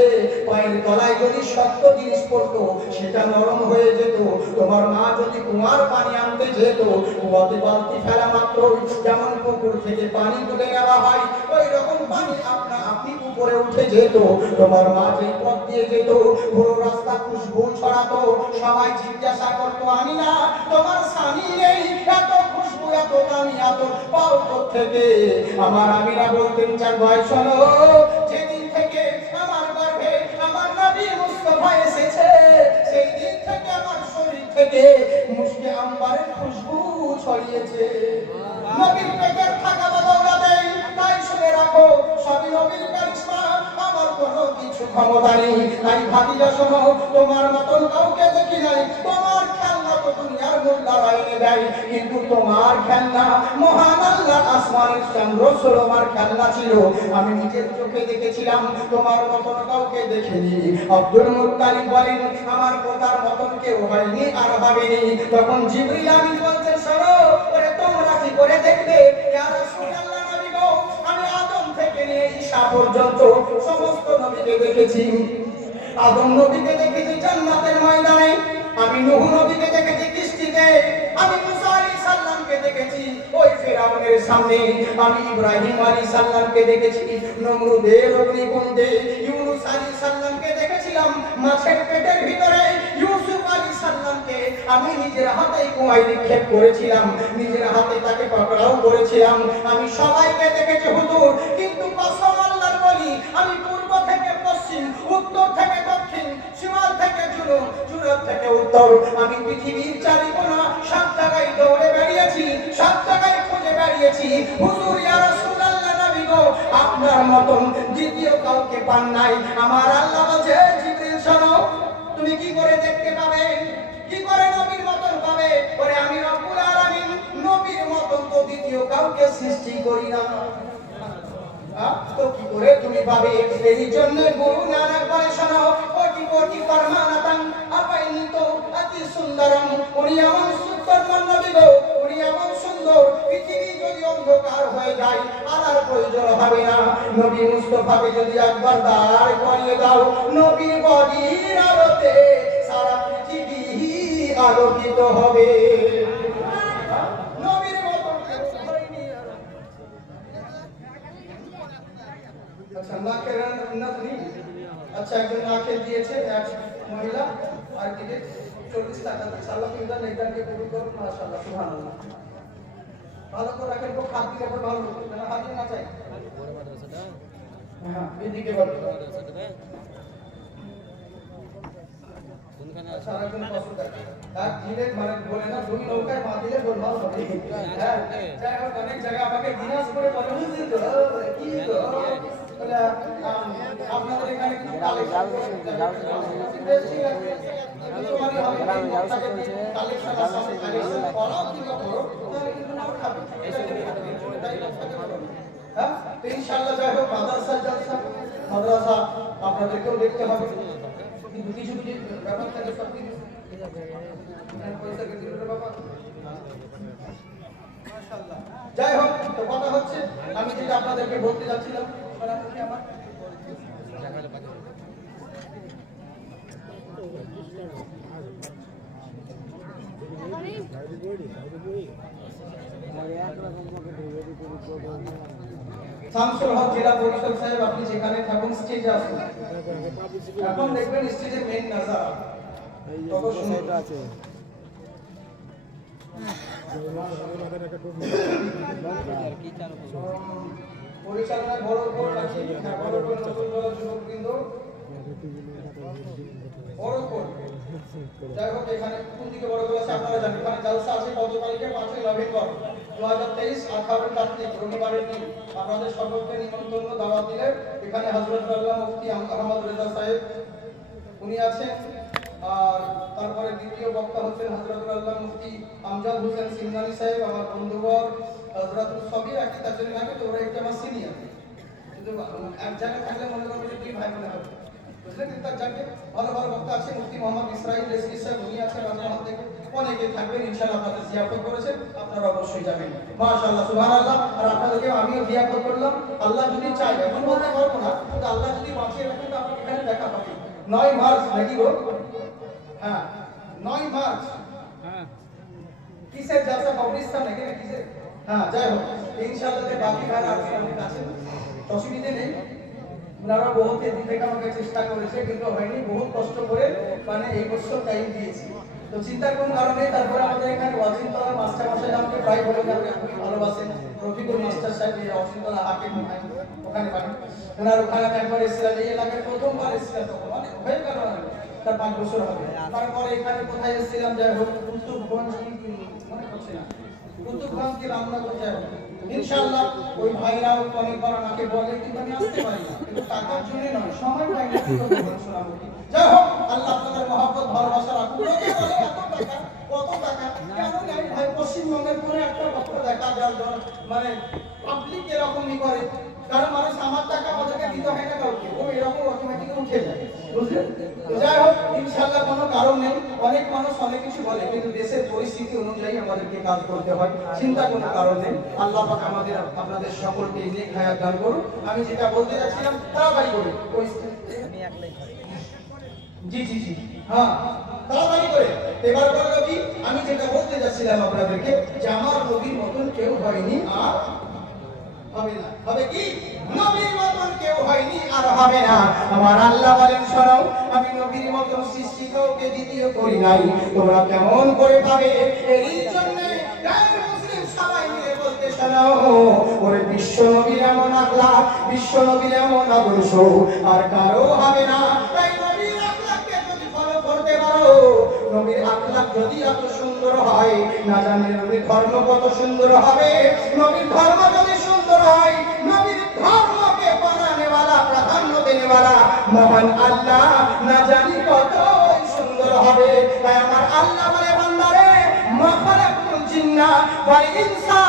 পায়ের তলায় যদি শক্ত জিনিস পড়তো, সেটা নরম হয়ে যেত। তোমার মা যদি কুয়ার পানি আনতে যেত, কুয়াতে বালতি ফেলা মাত্র যেমন পুকুর থেকে পানি তুলে নেওয়া হয়, ওই রকম পানি আপনা আপনি উপরে উঠে যেত। তোমার মা যে পথ দিয়ে যেত, পুরো রাস্তা খুশবু ছড়াতো। সবাই জিজ্ঞাসা করতো, আমি না তোমার স্বামী নেই, এত খুশবু, এত দামি, এত পাও থেকে? আমার আমিরা বলতেন, চার ভাই শোনো, যেদিন থেকে আমার গর্ভে আমার নবী মুস্তাফা এসেছে, সেই দিন থেকে আমার শরীর থেকে মুশকে আম্বারের খুশবু ছড়িয়েছে। নবীর পেটের থাকা বদৌলা দেই, তাই শুনে রাখো, সবই নবীর কারিশমা, আমার কোনো কিছু ক্ষমতা নেই। তাই ভাতিজা শোনো, তোমার মতন কাউকে দেখি নাই। তোমার খেলনা তো দুনিয়ার মোল্লা বাইরে দেয়, কিন্তু তোমার খেলনা মহান আল্লাহ আসমানের চন্দ্র আমার খেলনা ছিল। আমি নিজের চোখে দেখেছিলাম, তোমার মতন কাউকে দেখিনি। আব্দুল মুত্তালিব বলেন, আমার পোতার মতন কেউ হয়নি আর হবেনি। তখন জিবরিল আমিন বলতে, শোনো, ওরে তোমরা কি করে দেখবে? ইয়া রাসূলুল্লাহ, নবী গো, আমি আদম থেকে নিয়ে ঈসা পর্যন্ত সমস্ত নবীকে দেখেছি। আদম নবীকে দেখেছি জান্নাতের ময়দানে, আমি নূহ নবীকে দেখেছি কিস্তিতে, আমি মুসা আলাইহিস সালামকে দেখেছি ওই ফিরআউনের সামনে, আমি ইব্রাহিম আলাইহিস সালামকে দেখেছি নমরুদের অগ্নিকুণ্ডে, ইউনূস আলাইহিস সালামকে দেখেছিলাম মাছের পেটের ভিতরে, ইউসুফ আলাইহিস সালামকে আমি নিজের হাতে কুয়ায় নিক্ষেপ করেছিলাম, নিজের হাতে তাকে পাকড়াও করেছিলাম। আমি সবাইকে দেখেছি হুজুর, কিন্তু কসম আল্লাহর বলি, আমি পূর্ব থেকে পশ্চিম, উত্তর থেকে দক্ষিণ, শিমাল থেকে জুনুব, জুনুব থেকে উত্তর, আমি পৃথিবীর চারিকোণা 7 জায়গায় দৌড়ে বেরিয়েছি, 7 জায়গায় খুঁজে বেরিয়েছি। হুজুর ইয়া রাসূলুল্লাহ, নবী গো, আপনার মতন দ্বিতীয় কাউকে পান নাই। আমার আল্লাহ বলছে, জিবরিল শোনো, তুমি কি করে দেখতে পাবে? কি করে নবীর মতন পাবে? ওরে আমি রব্বুল আলামিন নবীর মত মতন তো দ্বিতীয় কাউকে সৃষ্টি করি না। তো কি করে তুমি পাবে? এই জন্য গুরু নানক বলে শোনো, কোটি কোটি পরমানাতাং আপাইনিত অতি সুন্দরম। উনি এমন সুন্দর নবী গো, উনি এমন সুন্দর, পৃথিবী যদি অন্ধকার হয়ে যায় আলোর প্রয়োজন হবে না। নবী মুস্তাফাকে যদি একবার দাঁড় করিয়ে দাও, নবীর বডির আলোতে সারা পৃথিবী আলোকিত হবে। আচ্ছা একজন নাকে দিয়েছে এক মহিলা, আর দিকে 40 টাকা সাল্লাহ কিংবা নেটাকে পুরো করে মাশাআল্লাহ সুবহানাল্লাহ। ভালো করে রাখেন, খুব খাদ দিলে ভালো হবে না, হাত না চাই। হ্যাঁ এদিকে বলো কোনখানে আছে? সারা দিন কষ্ট থাকে এক দিনে মানে বলে না দুই নৌকায় মা দিলে বল ভালো হবে। হ্যাঁ যাই হোক, অনেক জায়গা আমাকে দিনাজ করে বলে বুঝলি তো কি তো আপনাদের এখানে কিছু কালেকশন ইনশাআল্লাহ। যাই হোক, মাদ্রাসা জলসা, মাদ্রাসা আপনাদেরকেও দেখতে হবে, কিন্তু কিছু কিছু ব্যাপার থাকে সব কিছু পয়সা কে দিল বাবা। মাশাআল্লাহ। যাই হোক, তো কথা হচ্ছে আমি যেটা আপনাদেরকে বলতে যাচ্ছিলাম, সরাসরি আমার শামসুল হক জেলা পরিষদ সাহেব, আপনি যেখানে থাকুন স্টেজে আসুন। এখন দেখবেন স্টেজের মেইন নাজারা কত সুন্দর আছে। পরিচালনায় বড় বড় আছে, বড় বড় যুবকবৃন্দ বড় বড়। যাই হোক, এখানে কোন দিকে বড় বড় আছে আপনারা জানেন। এখানে জলসা আছে কত তারিখে? 5ই নভেম্বর 2023 18 তারিখ রবিবারের দিন। আপনাদের সকলকে নিমন্ত্রণ দাওয়াত দিলে এখানে হযরত আল্লাহ মুফতি আহমদ রেজা সাহেব উনি আছেন, আর তারপরে দ্বিতীয় বক্তা হচ্ছেন হযরত আল্লাহ মুফতি আমজাদ হোসেন সিংহানি সাহেব, আমার বন্ধুবর হযরতুল সবির একই তাজরি নামে, তো ওরা একটা আমার সিনিয়র, কিন্তু এক জায়গায় থাকলে মনে করবে যে দুই ভাই বোন হবে, বুঝলেন? তার জায়গায় ভালো ভালো বক্তা আছে, মুফতি মোহাম্মদ ইসরাইল রেজভি সাহেব উনি আছেন রাজমহল থেকে, অনেকে থাকবেন ইনশাআল্লাহ। আপনাদের জিয়ারত করেছেন, আপনারা অবশ্যই যাবেন। মাশাআল্লাহ সুবহানাল্লাহ। আর আপনাদেরকে আমিও জিয়ারত করলাম, আল্লাহ যদি চায়, এখন বলতে পারবো না, কিন্তু আল্লাহ যদি বাঁচিয়ে রাখেন তো আপনাকে এখানে দেখা পাবেন 9 মার্চ নাকি গো? হ্যাঁ 9 মার্চ। হ্যাঁ কিসের জলসা? কবরস্থান নাকি না কিসের? হ্যাঁ যাই হোক, ইনশাআল্লাহ যে বাকি ভাই আপনাদের কাছে অসুবিধা নেই। ওনারা বহুত এদিক থেকে আমাকে চেষ্টা করেছে, কিন্তু হয়নি, বহুত কষ্ট করে মানে এই বছর টাইম দিয়েছি, তো চিন্তার কোনো কারণ নেই। তারপরে আমাদের এখানে ওয়াজিনতলা মাস্টার মশাই আমাকে প্রায় বলে যাবে, খুবই ভালোবাসেন রফিকুল মাস্টার সাহেব, ওয়াজিনতলা হাকিম ওখানে বাড়ি, ওনার ওখানে একবার এসেছিলেন, এই এলাকায় প্রথমবার এসেছিলেন, তখন অনেক হয়ে গেল তার 5 বছর হবে। তারপরে এখানে কোথায় এসেছিলাম, যাই হোক কুতুবগঞ্জ মনে করছি না, কুতুবগঞ্জ কি রামনগর, যাই হোক ইনশাআল্লাহ ওই ভাইরাও অনেকবার আমাকে বলে, কিন্তু আমি আসতে পারি না, কিন্তু টাকার জন্য নয়, সময় পাই না, শোনাবো। যাই হোক, আল্লাহ আপনাদের মহব্বত ভালোবাসা রাখুন। কত টাকা কেন নেই ভাই? পশ্চিমবঙ্গের কোনো একটা পত্র দেখা যায় মানে পাবলিক এরকমই করে, কারণ মানুষ আমার টাকা আমাদেরকে দিতে হয় না কাউকে, ও এরকম অটোমেটিক উঠে যায়, বুঝলেন? যাই হোক ইনশাআল্লাহ কোনো কারণ নেই। অনেক মানুষ অনেক কিছু বলে, কিন্তু দেশের পরিস্থিতি অনুযায়ী আমাদেরকে কাজ করতে হয়, চিন্তা কোনো কারণ নেই। আল্লাহ পাক আমাদের আপনাদের সকলকে নেক হায়াত দান করুন। আমি যেটা বলতে যাচ্ছিলাম তাড়াতাড়ি করে জি জি জি হ্যাঁ তাড়াতাড়ি করে এবার বললো কি, আমি যেটা বলতে যাচ্ছিলাম আপনাদেরকে যে আমার নবীর মতন কেউ হয়নি আর হবে না। হবে কি? নবীর মতন কেউ হয়নি আর হবে না। আমার আল্লাহ বলেন শোনো, আমি নবীর মতন সৃষ্টি কাউকে দ্বিতীয় করি নাই, তোমরা কেমন করে পাবে? এই জন্য মুসলিম সবাই মিলে বলতে শোনো, ওরে বিশ্ব নবীর এমন আখলাক, বিশ্ব নবীর এমন আদর্শ আর কারো হবে না। তাই নবীর আখলাককে যদি ফলো করতে পারো, নবীর আখলাক যদি এত সুন্দর হয়, না জানি নবীর ধর্ম কত সুন্দর হবে। নবীর ধর্ম যদি সুন্দর হয়, নবীর ধর্মকে বানানেওয়ালা, প্রাধান্য দেনেওয়ালা মহান আল্লাহ না জানি কত সুন্দর হবে। তাই আমার আল্লাহ বলে বান্দারে, মা খালাকুল জিন্না ওয়াল ইনসা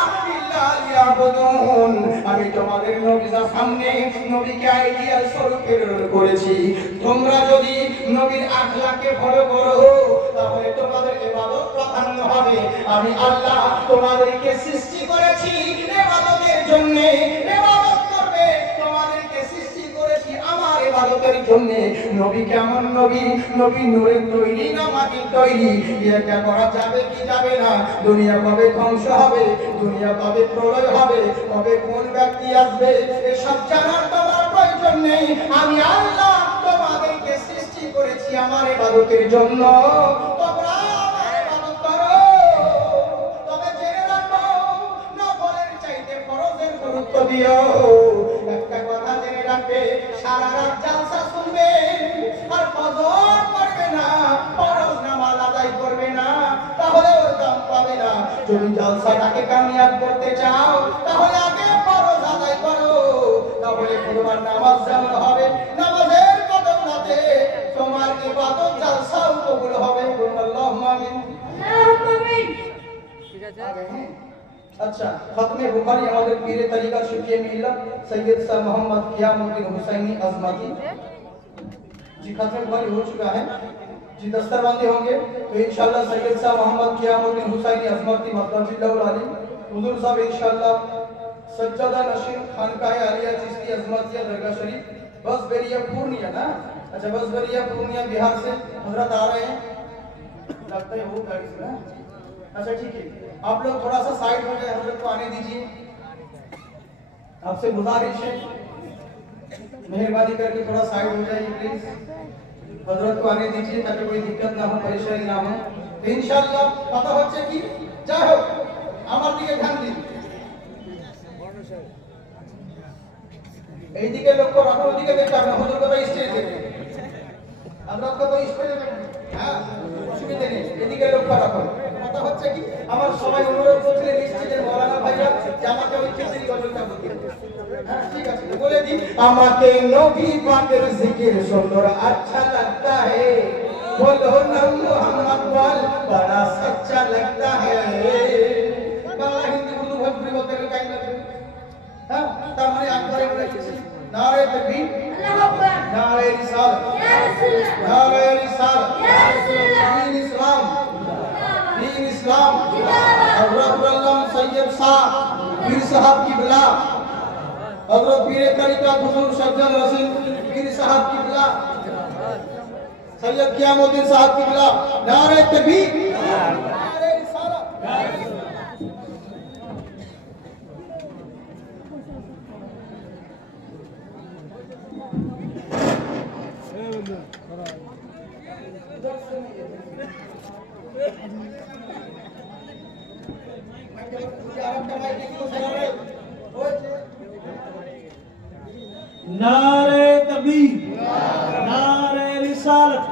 লিয়াবুদুন, আমি তোমাদের নবীর সামনে নবীকে আইডিয়াল স্বরূপে করেছি। তোমরা যদি নবীর আখলাকে ফলো করো তাহলে তোমাদের ইবাদত প্রাধান্য হবে। আমি আল্লাহ তোমাদেরকে সৃষ্টি করেছি ইবাদতের জন্য, ইবাদত করবে। তোমাদেরকে সৃষ্টি করেছি আমার ইবাদতের জন্য। নবী কেমন নবী? নবী নূরের তৈরি না মাটির তৈরি? এটা করা যাবে কি যাবে না? দুনিয়া কবে ধ্বংস হবে, দুনিয়া কবে প্রলয় হবে, কবে কোন ব্যক্তি আসবে, এসব জানার তোমার প্রয়োজন নেই। আমি আল্লাহ তোমাদেরকে সৃষ্টি করেছি আমার ইবাদতের জন্য। তোমরা আমার ইবাদত করো। তবে জেনে রাখো, নফলের চাইতে ফরজের গুরুত্ব দিও। একটা কথা জেনে রাখবে, সারা রাত জালসা শুনবে আর ফজর পড়বে না, ফরজ নামাজ আদায় করবে না, তাহলে ওর দাম পাবে না। যদি জালসাটাকে কামিয়াব করতে চাও তাহলে আগে ফরজ আদায় করো, তাহলে তোমার নামাজ যেমন হবে, নামাজের বদৌলতে তোমার ইবাদত জালসাও কবুল হবে। আল্লাহুম্মা আমিন। ঠিক আছে। अच्छा, खत्मे बुखारी हमारे पीरे तरीका शिफिए मिल्लत सैयद सर मोहम्मद क़ियामुद्दीन हुसैनी अज़मती जी, खत्मे बुखारी हो चुका है जी। दस्तरबंदी होंगे तो इंशाअल्लाह सैयद सर मोहम्मद क़ियामुद्दीन हुसैनी अज़मती मददुल्लाह अली हुजूर साहब इंशाअल्लाह सज्जादा नशीर खानकाह आलिया चिश्ती अज़मतिया दरगाह शरीफ बस बेरिया पूर्णिया ना। अच्छा, बस बेरिया पूर्णिया बिहार से हजरत आ रहे हैं, लगता है वो गाड़ी से ना। अच्छा ठीक है, आप लोग थोड़ा सा साइड हो जाए, हजरत को आने दीजिए। आपसे गुजारिश है, मेहरबानी करके थोड़ा साइड हो जाइए प्लीज। हजरत को आने दीजिए ताकि कोई दिक्कत ना हो, परेशानी ना हो। तो इंशाअल्लाह पता হচ্ছে কি, যাই হোক আমার দিকে ধ্যান দিন, এই দিকে লক্ষ্য রাখো, ওদিকে দেখতে হবে না। হুজুর কথা স্টেজ দেখে, হজরত কথা স্টেজে দেখে, হ্যাঁ অসুবিধা নেই, এদিকে লক্ষ্য রাখো। কথা হচ্ছে কি, আমার সবাই অনুরোধ করছিলেন স্টেজের মৌলানা ভাইরা যে আমাকে ওই খিচড়ি গজলটা বলতে। হ্যাঁ ঠিক আছে, বলে দিই। আমাকে নবী পাকের জিকির সুন্দর अच्छा लगता है, बोलो ना मोहम्मद वाल बड़ा सच्चा लगता है। বাংলা হিন্দি উর্দু ভোজপুরি বলতে গেলে টাইম লাগবে। হ্যাঁ, তার মানে একবারে বলে দিচ্ছি, নারে তাকবীর, আল্লাহু আকবার, নারে রিসালাত, ইয়া রাসূলুল্লাহ, নারে রিসালাত, ইয়া রাসূলুল্লাহ, দ্বীন ইসলাম, दीन इस्लाम, हजरत अल्लाह सैयद साहब पीर साहब किबला, हजरत पीर तरीका हुजूर सज्जन रसूल पीर साहब किबला, सैयद क़ियामुद्दीन साहब किबला, नारे तकबीर, नारे रिसालत। नारे तकबीर, नारे रिसालत,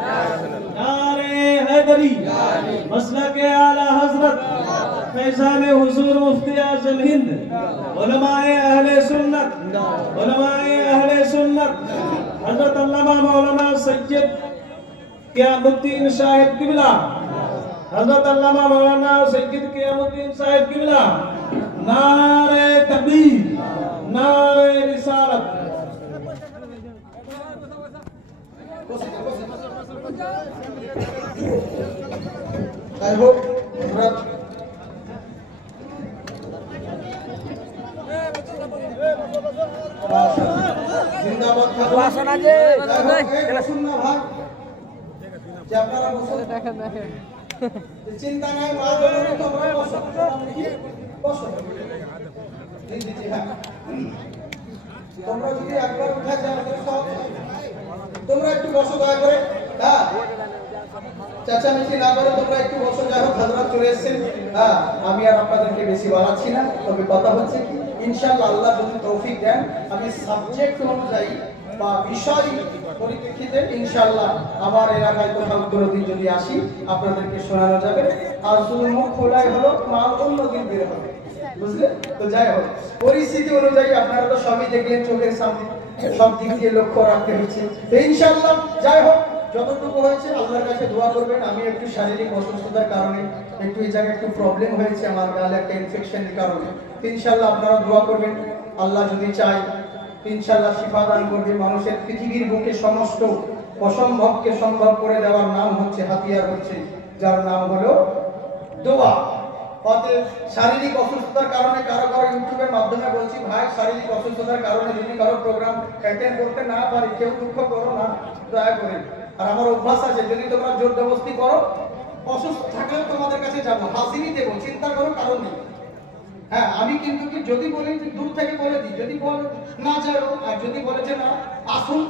नारे हैदरी, मसलके आला हजरत फैज़ान हुजूर मुफ्ती आज़म हिंद, उलमाए अहले सुन्नत, उलमाए अहले सुन्नत हजरत अल्लामा मौलाना सैयद क़ियामुद्दीन साहिब किबला, हजरत अल्लामा मौलाना सैयद क़ियामुद्दीन साहिब किबला, नारे तकबीर, नारे रिसालत। I hope जिंदाबाद वासना जे सुनना भाई যে আপনারা বসে দেখেন দেখেন চিন্তা নাই, মা বলুন তোমরা বসো বসো। হ্যাঁ, তোমরা যদি একবার উঠে যাও তোমরা একটু বসো দয়া করে। হ্যাঁ, চেঁচামেচি না করে তোমরা একটু বসো। যাই হোক, হযরত চলে এসেছেন। হ্যাঁ, আমি আর আপনাদেরকে বেশি বাড়াচ্ছি না। তবে কথা হচ্ছে কি, ইনশাআল্লাহ আল্লাহ যদি তৌফিক দেন, আমি সাবজেক্ট অনুযায়ী বা বিষয় পরিপ্রেক্ষিতে ইনশাআল্লাহ আমার এলাকায় কোথাও কোনো দিন যদি আসি আপনাদেরকে শোনানো যাবে। আর শুধু মুখ খোলাই হলো, মা অন্য দিন বের হবে, বুঝলে? তো যাই হোক, পরিস্থিতি অনুযায়ী আপনারা তো সবই দেখলেন চোখের সামনে, সব দিক দিয়ে লক্ষ্য রাখতে হচ্ছে। তো ইনশাআল্লাহ যাই হোক, যতটুকু হয়েছে আল্লাহর কাছে দোয়া করবেন। আমি একটু শারীরিক অসুস্থতার কারণে একটু এই জায়গায় একটু প্রবলেম হয়েছে, আমার গালে একটা ইনফেকশনের কারণে ইনশাআল্লাহ আপনারা দোয়া করবেন, আল্লাহ যদি চায় ইনশাআল্লাহ শিফা দান করবে। মানুষের পৃথিবীর বুকে সমস্ত অসম্ভবকে সম্ভব করে দেওয়ার নাম হচ্ছে, হাতিয়ার হচ্ছে, যার নাম হলো দোয়া। অতএব শারীরিক অসুস্থতার কারণে কারো ইউটিউবের মাধ্যমে বলছি, ভাই শারীরিক অসুস্থতার কারণে যদি কারো প্রোগ্রাম অ্যাটেন্ড করতে না পারি, কেউ দুঃখ করো না, দয়া করে। আর আমার অভ্যাস আছে, যদি তোমরা জোর জবরদস্তি করো, অসুস্থ থাকলেও তোমাদের কাছে যাবো, হাজিরি দেবো, চিন্তা করো কারণ নেই। হ্যাঁ, আমি কিন্তু কি যদি বলি দূর থেকে বলে দিই, যদি বল না যাবো, আর যদি বলেছে না আসুন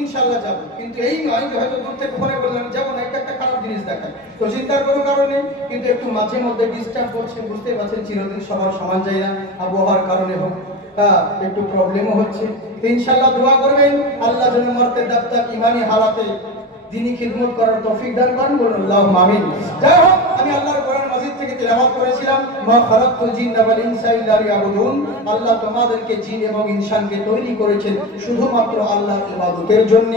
ইনশাআল্লাহ যাবো, কিন্তু এই নয় যে হয়তো দূর থেকে ফোনে বললাম যাবো না, একটা খারাপ জিনিস দেখায়। তো চিন্তার কোনো কারণে, কিন্তু একটু মাঝে মধ্যে ডিস্টার্ব করছে, বুঝতে পারছেন চিরদিন সবার সমান যায় না, আবহাওয়ার কারণে হোক, একটু প্রবলেমও হচ্ছে। ইনশাআল্লাহ দোয়া করবেন আল্লাহ যেন মরতে দাপ্তার ইমানি হালাতে দিনী খিদমত করার তৌফিক দান করেন, বলুন আল্লাহুম্মা আমিন। যাই হোক, আমি আল্লাহর কোরআন মাজিদ থেকে তেলাওয়াত করেছিলাম, মা খালাকতুল জিন্না ওয়াল ইনসা ইল্লা লিয়াবুদুন। আল্লাহ তোমাদেরকে জিন এবং ইনসানকে তৈরি করেছেন শুধুমাত্র আল্লাহর ইবাদতের জন্য।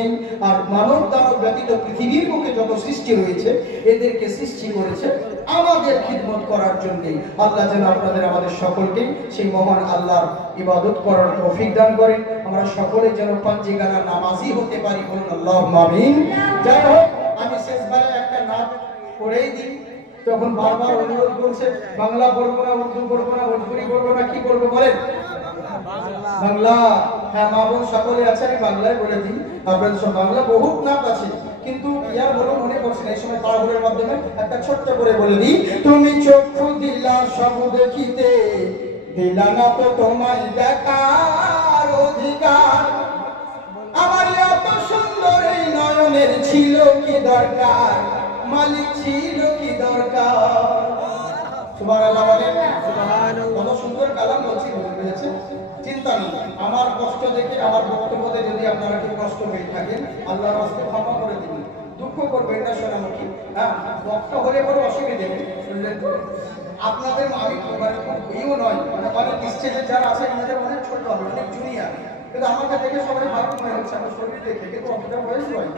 আর মানব দানব ব্যতীত পৃথিবীর বুকে যত সৃষ্টি রয়েছে, এদেরকে সৃষ্টি করেছে আমাদের খিদমত করার জন্য। আল্লাহ যেন আপনাদের আমাদের সকলকে সেই মহান আল্লাহর ইবাদত করার তৌফিক দান করেন। আমরা সকলে যেন পাঁচগানা নামাজি হতে পারি, বলুন আল্লাহুম্মা আমিন। যাই হোক, আমি শেষবারে একটা নাম পড়েই দিই, তখন বারবার অনুরোধ করছে, বাংলা বলবো না, উর্দু বলবো না, ভোজপুরি বলবো না, কি বলবো বলেন? বাংলা। হ্যাঁ, মা বোন সকলে আছে, আমি বাংলায় বলে দিই। আপনাদের সব বাংলা বহুত নাম আছে, কিন্তু ইয়ার বলো মনে পড়ছে না, এই সময় তাড়াহুড়োর মাধ্যমে একটা ছোট্ট করে বলে দিই। তুমি চক্ষু দিলা সব দেখিতে, দিলা না তো তোমায় দেখার অধিকার। আমার এত সুন্দর এই নয়নের ছিল কি দরকার, মালিক ছিল কি দরকার। সুবহানাল্লাহ বলেন, সুবহানাল্লাহ। কত সুন্দর কালাম বলছি, বুঝেছে? চিন্তা নেই, আমার কষ্ট দেখে আমার বক্তব্যতে যদি আপনারা কি কষ্ট পেয়ে থাকেন, আল্লাহর রাস্তায় ক্ষমা করে দিবেন, দুঃখ করবেন না সোনামুখী। হ্যাঁ, বক্ত হলে বড় অসুবিধে নেই, বুঝলেন তো? আপনাদের আমি মানে ইও নয়, মানে অনেক স্টেজে যারা আছে আমাদের অনেক ছোট হবে, অনেক জুনিয়র, কিন্তু আমাকে দেখে সবাই ভালো মনে হচ্ছে, আমার শরীর দেখে, কিন্তু অতটা বয়স হয়।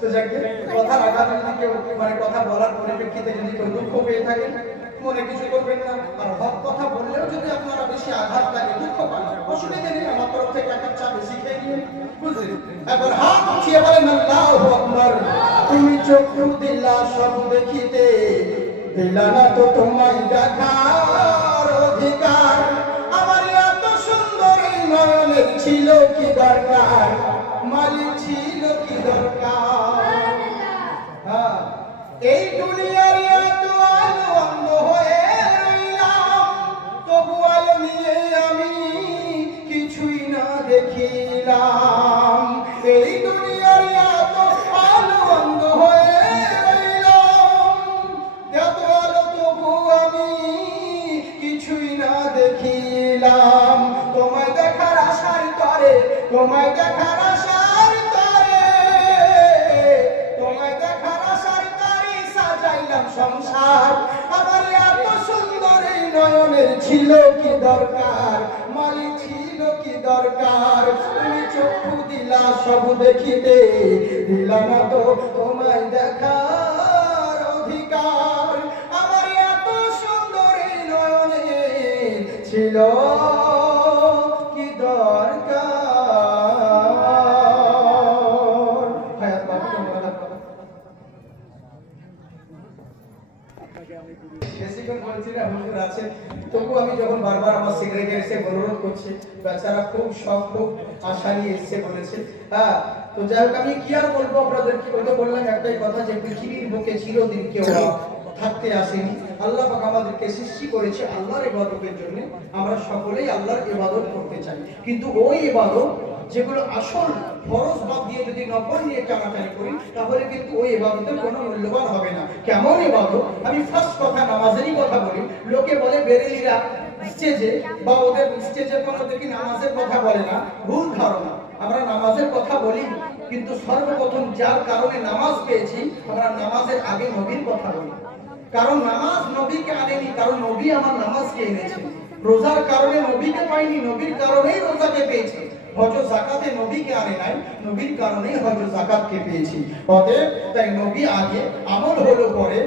তো যাকে কথা আঘাত যদি কেউ মানে কথা বলার পরিপ্রেক্ষিতে যদি কেউ দুঃখ পেয়ে থাকেন, মনে কিছু করবেন না। আর হক কথা বললেও যদি আপনারা বেশি আঘাত লাগে, দুঃখ পান, অসুবিধা নেই, আমার তরফ থেকে এক চা বেশি খেয়ে নিন, বুঝলেন? এখন হাত উঠিয়ে বলেন আল্লাহু আকবার। তুমি চক্ষু দিলা সব দেখিতে, দিলা না তো তোমায় দেখার অধিকার। আমার এত সুন্দর এই নয়নের ছিল কি দরকার, মালিক ছিল কি দরকার। হ্যাঁ, এই দুনিয়ার এত আলো অন্ধ হয়ে রইলাম, তবু আলো নিয়ে আমি কিছুই না দেখিলাম। এই দুনিয়ার এত আলো অন্ধ হয়ে রইলাম, এত আলো তবু আমি কিছুই না দেখিলাম। তোমায় দেখার আশার তরে, তোমায় দেখার আশার তরে, তোমায় দেখার আশার তরে সাজাইলাম সংসার। আমার এত সুন্দর এই নয়নের ছিল কি দরকার, মালিক ছিল কি দরকার। তুমি চক্ষু দিলা সব দেখিতে, দিলা না তো তোমায় দেখার অধিকার। আমার এত সুন্দর এই নয়নে ছিল কি দরকার। বেশিক্ষণ বলছি না, হুজুর আছে, তবু আমি যখন বারবার আমার সেক্রেটারি এসে অনুরোধ করছে, বেচারা খুব শখ, খুব আশা নিয়ে এসে বলেছে। হ্যাঁ, তো যাই হোক, আমি কি আর বলবো আপনাদের, কি বলতে বললাম একটাই কথা, যে পৃথিবীর বুকে চিরদিন কেউ থাকতে আসেনি। আল্লাহ পাক আমাদেরকে সৃষ্টি করেছে আল্লাহর ইবাদতের জন্য। আমরা সকলেই আল্লাহর ইবাদত করতে চাই, কিন্তু ওই ইবাদত যেগুলো আসল ফরজ বাদ দিয়ে যদি নফল নিয়ে টানাটানি করি, তাহলে কিন্তু ওই ইবাদতের কোনো মূল্যবান হবে না। কেমন ইবাদত? আমি ফার্স্ট কথা নামাজেরই কথা বলি। লোকে বলে বেরেলিরা স্টেজে বা ওদের স্টেজে কোনো দেখি নামাজের কথা বলে না, ভুল ধারণা। আমরা নামাজের কথা বলি, কিন্তু সর্বপ্রথম যার কারণে নামাজ পেয়েছি, আমরা নামাজের আগে নবীর কথা বলি। কারণ নামাজ নবীকে আনেনি, কারণ নবী আমার নামাজকে এনেছে। রোজার কারণে নবীকে পাইনি, নবীর কারণেই রোজাকে পেয়েছি। হজ যাকাতে নবীকে আনে নাই, নবীর কারণেই হজ যাকাতকে পেয়েছি। অতএব তাই নবী আগে, আমল হলো পরে।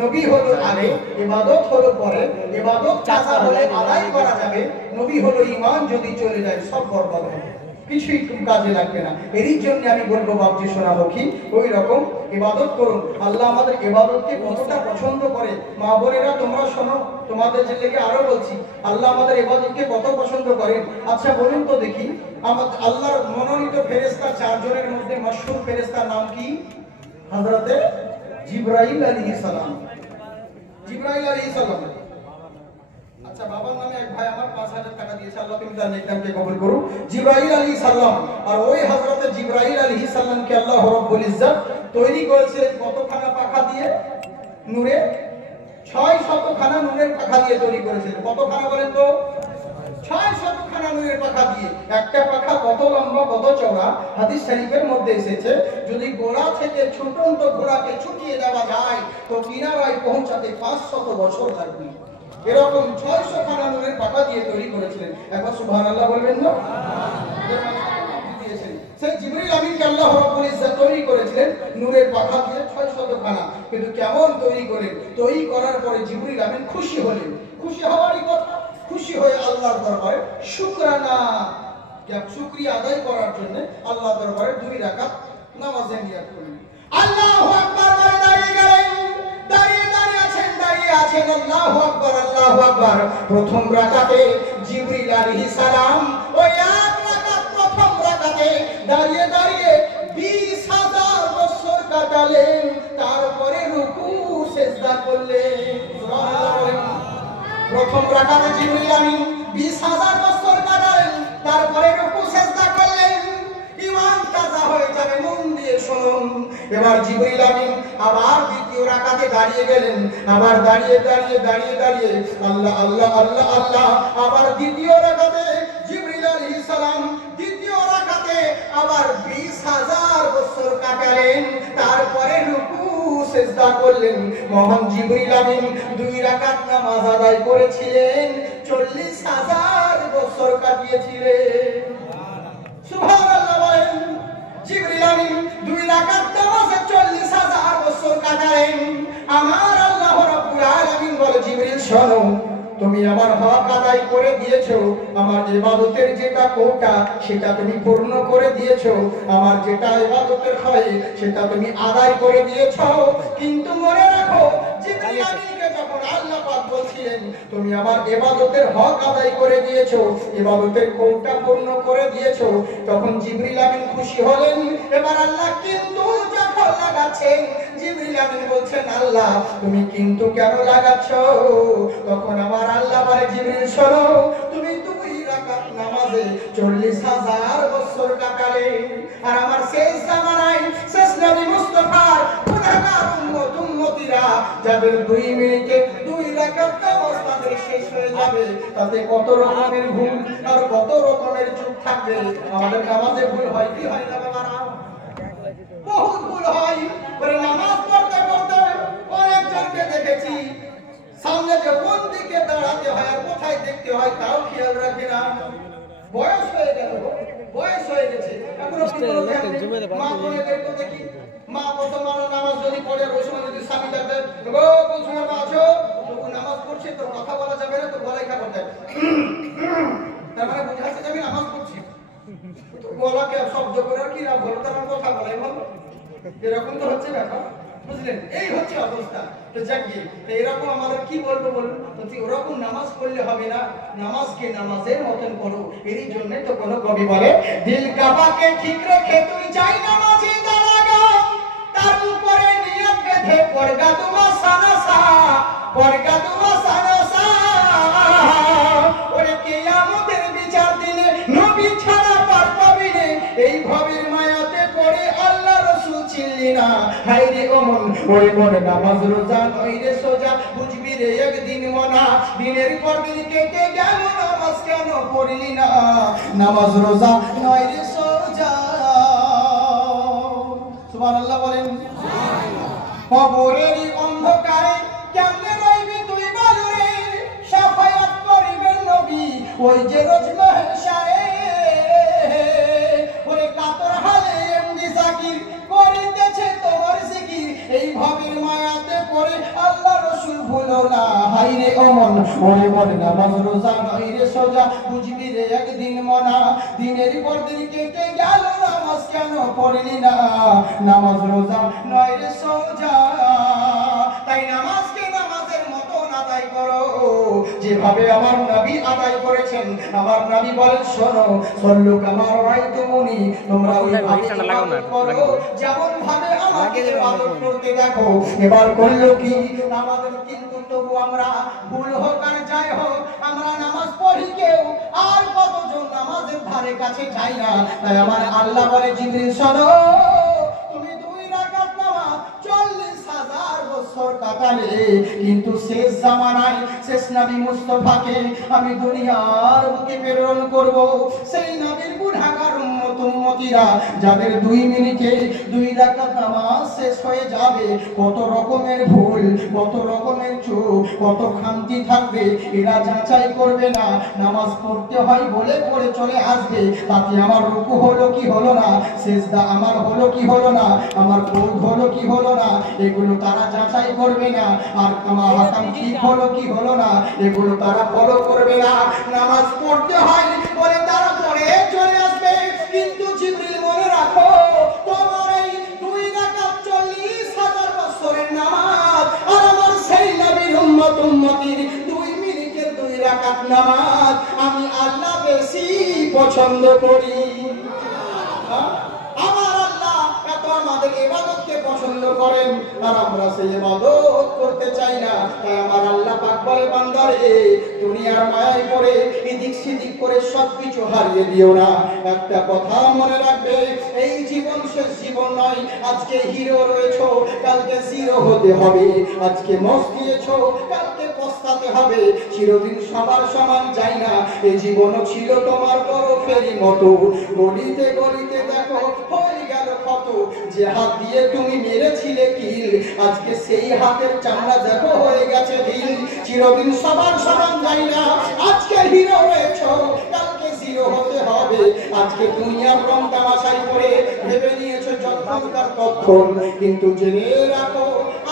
নবী হলো আগে, ইবাদত হলো পরে। ইবাদত কাজা হলে আদায় করা যাবে, নবী হলো ঈমান যদি চলে যায় সব বরবাদ হবে, কিছুই কাজে লাগবে না। এরই জন্য আমি বলবো বাবজি সোনামুখী, ওই রকম ইবাদত করুন। আল্লাহ আমাদের ইবাদতকে কতটা পছন্দ করে। মা বোনেরা তোমরা শোনো, তোমাদের যে লেগে আরো বলছি, আল্লাহ আমাদের ইবাদতকে কত পছন্দ করেন। আচ্ছা বলুন তো দেখি, আমাদের আল্লাহর মনোনীত ফেরেশতা চারজনের মধ্যে মশহুর ফেরেশতার নাম কি? হযরতে জিবরাইল আলাইহিস সালাম। জিবরাইল আলাইহিস সালাম। আচ্ছা, বাবার নামে এক ভাই আমার 5000 টাকা দিয়েছে, আল্লাহ তুমি তার নেককারকে কবুল করো। জিবরাইল আলাইহিস সালাম, আর ওই হযরতে জিবরাইল আলাইহিস সালামকে আল্লাহ রাব্বুল ইজ্জত তৈরি করেছিলেন কতখানা পাখা দিয়ে? নূরে 600 খানা নূরের পাখা দিয়ে তৈরি করেছিলেন। কতখানা বলেন তো? 600 খানা নূরের পাখা দিয়ে। একটা পাখা কত লম্বা কত চওড়া হাদিস শরীফের মধ্যে এসেছে, যদি গোড়া থেকে ছুটন্ত ঘোড়াকে ছুটিয়ে দেওয়া যায় তো কিনারায় পৌঁছাতে 500 বছর লাগবে। এরকম 600 খানা নূরের পাখা দিয়ে তৈরি করেছিলেন। একবার সুবহানাল্লাহ বলবেন না? সেই জিবরিল আমিনকে আল্লাহ রাব্বুল ইজ্জত তৈরি করেছিলেন নূরের পাখা দিয়ে 600 খানা। কিন্তু কেমন তৈরি করেন? তৈরি করার পরে জিবরিল আমিন খুশি হলেন। খুশি হওয়ারই কথা। খুশি হয়ে আল্লাহর দরবারে শুকরানা, শুকরিয়া আদায় করার জন্য আল্লাহর দরবারে 2 রাকাত নামাজে নিয়ত করলেন। আল্লাহু আকবার বলে দাঁড়িয়ে গেলেন। দাঁড়িয়ে আছেন, আল্লাহু আকবার, আল্লাহু আকবার। প্রথম রাকাতে জিবরিল আলাইহিস সালাম ওই এক রাকাত প্রথম রাকাতে দাঁড়িয়ে 20000 বছর কাটালেন। তারপরে রুকু সিজদা করলেন। সুবহানাল্লাহ। প্রথম রাকাতে জিবরিল আমিন 20000 বছর কাটালেন, তারপরে রুকু সিজদা করলেন। ঈমান কাজা হয়ে যাবে, মন দিয়ে শুনুন। এবার জিবরিল আমিন আবার দ্বিতীয় রাকাতে দাঁড়িয়ে গেলেন। আবার দাঁড়িয়ে আল্লাহ আল্লাহ আল্লাহ আল্লাহ। আবার দ্বিতীয় রাকাতে জিবরিল আলাইহিস সালাম দ্বিতীয় রাকাতে আবার 20000 বছর কাটালেন, তারপরে রুকু সিজদা করলেন। মহান জিবরিল আমিন 2 রাকাত নামাজ আদায় করেছিলেন, 40000 বছর কাটিয়েছিলেন। সুবহানাল্লাহ বলেন। জিবরিল আমিন 2 রাকাত নামাজে 40000 বছর কাটালেন। আমার আল্লাহ রাব্বুল আলামিন বলে, জিবরিল শোনো, তুমি আমার হক আদায় করে দিয়েছো, আমার ইবাদতের যেটা কোটা সেটা তুমি পূর্ণ করে দিয়েছো, আমার যেটা ইবাদতের হয় সেটা তুমি আদায় করে দিয়েছো। কিন্তু মনে রাখো, জিবরিল আমিনকে যখন আল্লাহ পাক বলছিলেন তুমি আমার ইবাদতের হক আদায় করে দিয়েছো, ইবাদতের কোটা পূর্ণ করে দিয়েছো, তখন জিবরিল আমিন খুশি হলেন। এবার আল্লাহ কিন্তু যখন লাগাচ্ছেন, জিবরিল আমিন বলছেন, আল্লাহ তুমি কিন্তু কেন লাগাচ্ছো? তখন আমার আল্লাহ বলে, জিবরিল শোনো, তুমি 2 রাকাত নামাজে 40000 বছর কাটালে, আর আমার শেষ জামানায় শেষ নবী মুস্তাফার গুনাহগার উম্মতিরা যাদের 2 মিনিটে 2 রাকাত নামাজ তাদের শেষ হয়ে যাবে, তাতে কত রকমের ভুল আর কত রকমের চুপ থাকবে। আমাদের নামাজে ভুল হয় কি হয় না বাবারা? বহুত ভুল হয়। পরে নামাজ পড়তে পড়তে অনেকজনকে দেখেছি সামনে যে কোন দিকে দাঁড়াতে হয় আর কোথায় দেখতে হয় তাও খেয়াল রাখে না। বয়স হয়ে গেল, বয়স হয়ে গেছে, এখনো মা বোনেদেরকে দেখি, মা কত মানো নামাজ যদি পড়ে ওই সময় যদি স্বামী ডাকবে, গো কোন সময় আছো, তবু নামাজ পড়ছে, তোর কথা বলা যাবে না, তো গলায় খা করতে, তার মানে বোঝাচ্ছে যে আমি নামাজ পড়ছি, গলাকে শব্দ করে কি না বলো, তার কথা বলে বলো, এরকম তো হচ্ছে ব্যাপার, বুঝলেন? এই হচ্ছে অবস্থা। তো যাকে এরকম আমাদের কি বলবো বলুন, ওরকম নামাজ পড়লে হবে না, নামাজকে নামাজের মতন করো। এরই জন্য তো কোন কবি বলে, দিল কাবাকে ঠিক রেখে তুই চাই নামাজে দাঁড়াগা, তার উপরে নিয়ত বেঁধে পড়গা দুয়া সানাসা, পড়গা দুয়া সানাসা। ওরে কিয়ামতের বিচার দিনে নবী ছাড়া পার পাবি রে, এই ভবের মায়াতে পড়ে আল্লাহ রাসূল চিনলি না। হায়রে ওমন ওই মন নামাজ রোজা নয় রে সোজা, বুঝবি রে একদিন মনা, দিনের পর দিন কেটে গেল নামাজ কেন পড়লি না, নামাজ রোজা নয় রে সোজা। সুবহানাল্লাহ বলেন। কবরের অন্ধকারে কেমনে রইবি তুই বল রে, শাফায়াত করিবেন নবী ওই যে রোজ মাহশারে। ওরে কাতর হালে এমডি জাকির করিতেছে তোমার জিকির, এই ভবের মায়াতে পড়ে আল্লাহ হলো না হাইরে অমন ওরে মন নামাজ রোজা নয় রে সোজা বুঝবি রে একদিন মনা দিনের পর দিন কেটে গেল নামাজ কেন পড়লি না নামাজ রোজা নয় রে সোজা তাই নামাজকে নামাজের মতন আদায় করো যেভাবে আমার নবী আদায় করেছেন আমার নবী বলেন শোনো সল্লু কামা রাআইতুমুনি তোমরা ওইভাবে ইবাদত করো যেমন ভাবে আমাকে ইবাদত করতে দেখো এবার করলো কি আমাদের কিন্তু তবু আমরা ভুল হোক আর যাই হোক আমরা নামাজ পড়ি কেউ আর কতজন নামাজের ধারে কাছে যাই না তাই আমার আল্লাহ বলে জিবরিল শোনো তুমি 2 রাকাত নামাজ 40,000 বছর কাটালে কিন্তু শেষ জামানায় শেষ নবী মুস্তাফাকে আমি দুনিয়ার বুকে প্রেরণ করব সেই নবীর গুনাহগার উম্মতিরা যাদের 2 মিনিটে 2 রাকাত নামাজ শেষ হয়ে যাবে কত রকমের ভুল কত রকমের চুক কত খামতি থাকবে এরা যাচাই করবে না নামাজ পড়তে হয় বলে পড়ে চলে আসবে তাতে আমার রুকু হলো কি হলো না সিজদা আমার হলো কি হলো না আমার কোদ হলো কি হলো না এগুলো তারা যাচাই করবে না আর আমার হাকাম ঠিক হলো কি হলো না এগুলো তারা ফলো করবে না নামাজ পড়তে হয় বলে তারা পড়ে চলে আসবে কিন্তু জিবরিল মনে রাখো তোমার এই 2 রাকাত 40,000 বছরের নামাজ আর আমার সেই নবীর উম্মতির 2 মিনিটের 2 রাকাত নামাজ আমি আল্লাহ বেশি পছন্দ করি আমার আল্লাহ এত আমাদের ইবাদতকে পছন্দ করেন আর আমরা সেই ইবাদত করতে চাই না তাই আমার আল্লাহ পাক বলে বান্দারে দুনিয়ার মায়ায় পড়ে এদিক সেদিক করে সবকিছু হারিয়ে দিও না একটা কথা মনে রাখবে এই জীবন শেষ জীবন নয় আজকে হিরো রয়েছো কালকে জিরো হতে হবে আজকে মস্ত দিয়েছো কালকে পস্তাতে হবে চিরদিন সবার সমান যায় না এই জীবনও ছিল তোমার বরফেরই মতো গলিতে গলিতে দেখো হয়ে গেল কত যে হাত দিয়ে তুমি মেরেছিলে কিল আজকে সেই হাতের চামড়া দেখো হয়ে গেছে ঢিল চিরদিন সবার সমান যায় না আজকে হিরো হয়েছো কালকে জিরো হতে হবে আজকে দুনিয়ার রং তামাশাই করে ভেবে নিয়েছো যতক্ষণকার ততক্ষণ কিন্তু জেনে রাখো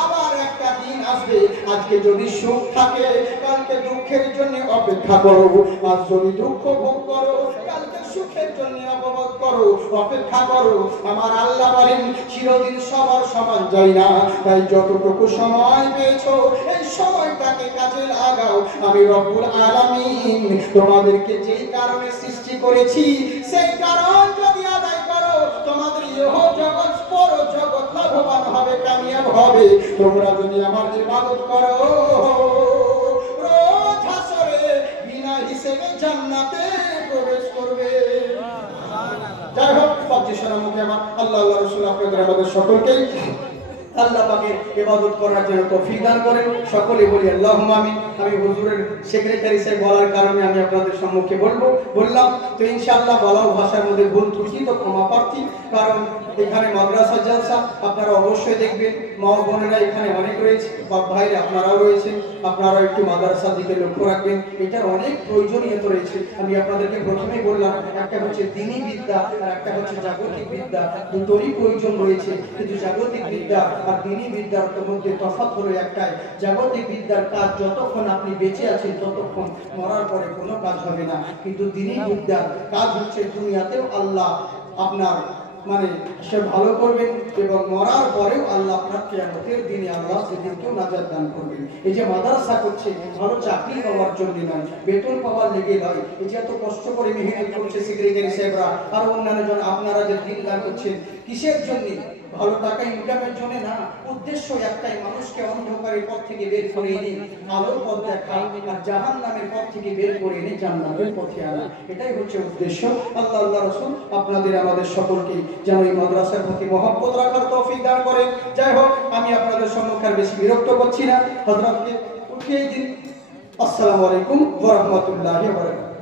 আবার একটা দিন আসবে আজকে যদি সুখ থাকে কালকে দুঃখের জন্য অপেক্ষা করো আজ যদি দুঃখ ভোগ করো কালকে সুখের জন্য অপেক্ষা করো অপেক্ষা করো আমার আল্লাহ বলেন চিরদিন সবার সমান যায় না তাই যতটুকু সময় পেয়েছো এই সময়টাকে কাজে লাগাও আমি রব্বুল আলামিন তোমাদেরকে যেই কারণে সৃষ্টি করেছি সেই কারণ যদি আদায় করো তোমাদের ইহ জগৎ পর জগৎ লাভবান হবে কামিয়াব হবে তোমরা যদি আমার ইবাদত করো রোজ হাসরে বিনা হিসেবে জান্নাতে প্রবেশ করবে যাই হোক পজিশনের মুখে আমার আল্লাহ রাসূল আপনাদের আমাদের সকলকে আল্লাহ পাকের ইবাদত করার জন্য তৌফিক দান করেন সকলে বলি আল্লাহুম্মা আমিন আমি হুজুরের সেক্রেটারি সাহেব বলার কারণে আমি আপনাদের সম্মুখে বললাম তো ইনশাআল্লাহ বলাও ভাষার মধ্যে ভুল ত্রুটি তো ক্ষমা প্রার্থী কারণ এখানে মাদ্রাসা জালসা আপনারা অবশ্যই দেখবেন মা বোনেরা এখানে অনেক রয়েছে বাপ ভাইরা আপনারাও রয়েছেন আপনারা একটু মাদ্রাসার দিকে লক্ষ্য রাখবেন এটার অনেক প্রয়োজনীয়তা রয়েছে আমি আপনাদেরকে প্রথমেই বললাম একটা হচ্ছে দ্বীনি বিদ্যা আর একটা হচ্ছে জাগতিক বিদ্যা দুটোরই প্রয়োজন রয়েছে কিন্তু জাগতিক বিদ্যা আর দ্বীনি বিদ্যার মধ্যে তফাৎ হলো একটাই জাগতিক বিদ্যার কাজ যতক্ষণ আপনি বেঁচে আছেন ততক্ষণ মরার পরে কোনো কাজ হবে না কিন্তু দ্বীনি বিদ্যার কাজ হচ্ছে দুনিয়াতেও আল্লাহ আপনার মানে সে ভালো করবেন এবং মরার পরেও আল্লাহ আপনার কিয়ামতের দিনে আল্লাহ সেদিনকেও নাজাত দান করবেন এই যে মাদ্রাসা করছে ভালো চাকরি পাওয়ার জন্য নয় বেতন পাওয়ার লেগে নয় এই যে এত কষ্ট করে মেহনত করছে সেক্রেটারি সাহেবরা আর অন্যান্য জন আপনারা যে দিন দান করছেন কিসের জন্য ভালো টাকা ইনকামের জন্য না উদ্দেশ্য একটাই মানুষকে অন্ধকারের পথ থেকে বের করে এনে আলোর পথ দেখা আর জাহান্নামের পথ থেকে বের করে এনে জান্নাতের পথে আনা এটাই হচ্ছে উদ্দেশ্য আল্লাহ রাসূল আপনাদের আমাদের সকলকে যেন এই মাদ্রাসার প্রতি মহব্বত রাখার তৌফিক দান করেন যাই হোক আমি আপনাদের সম্মুখে আর বেশি বিরক্ত করছি না হযরতকে উঠিয়ে দিন আসসালামু আলাইকুম ওয়া রাহমাতুল্লাহি ওয়া বারাকাতুহু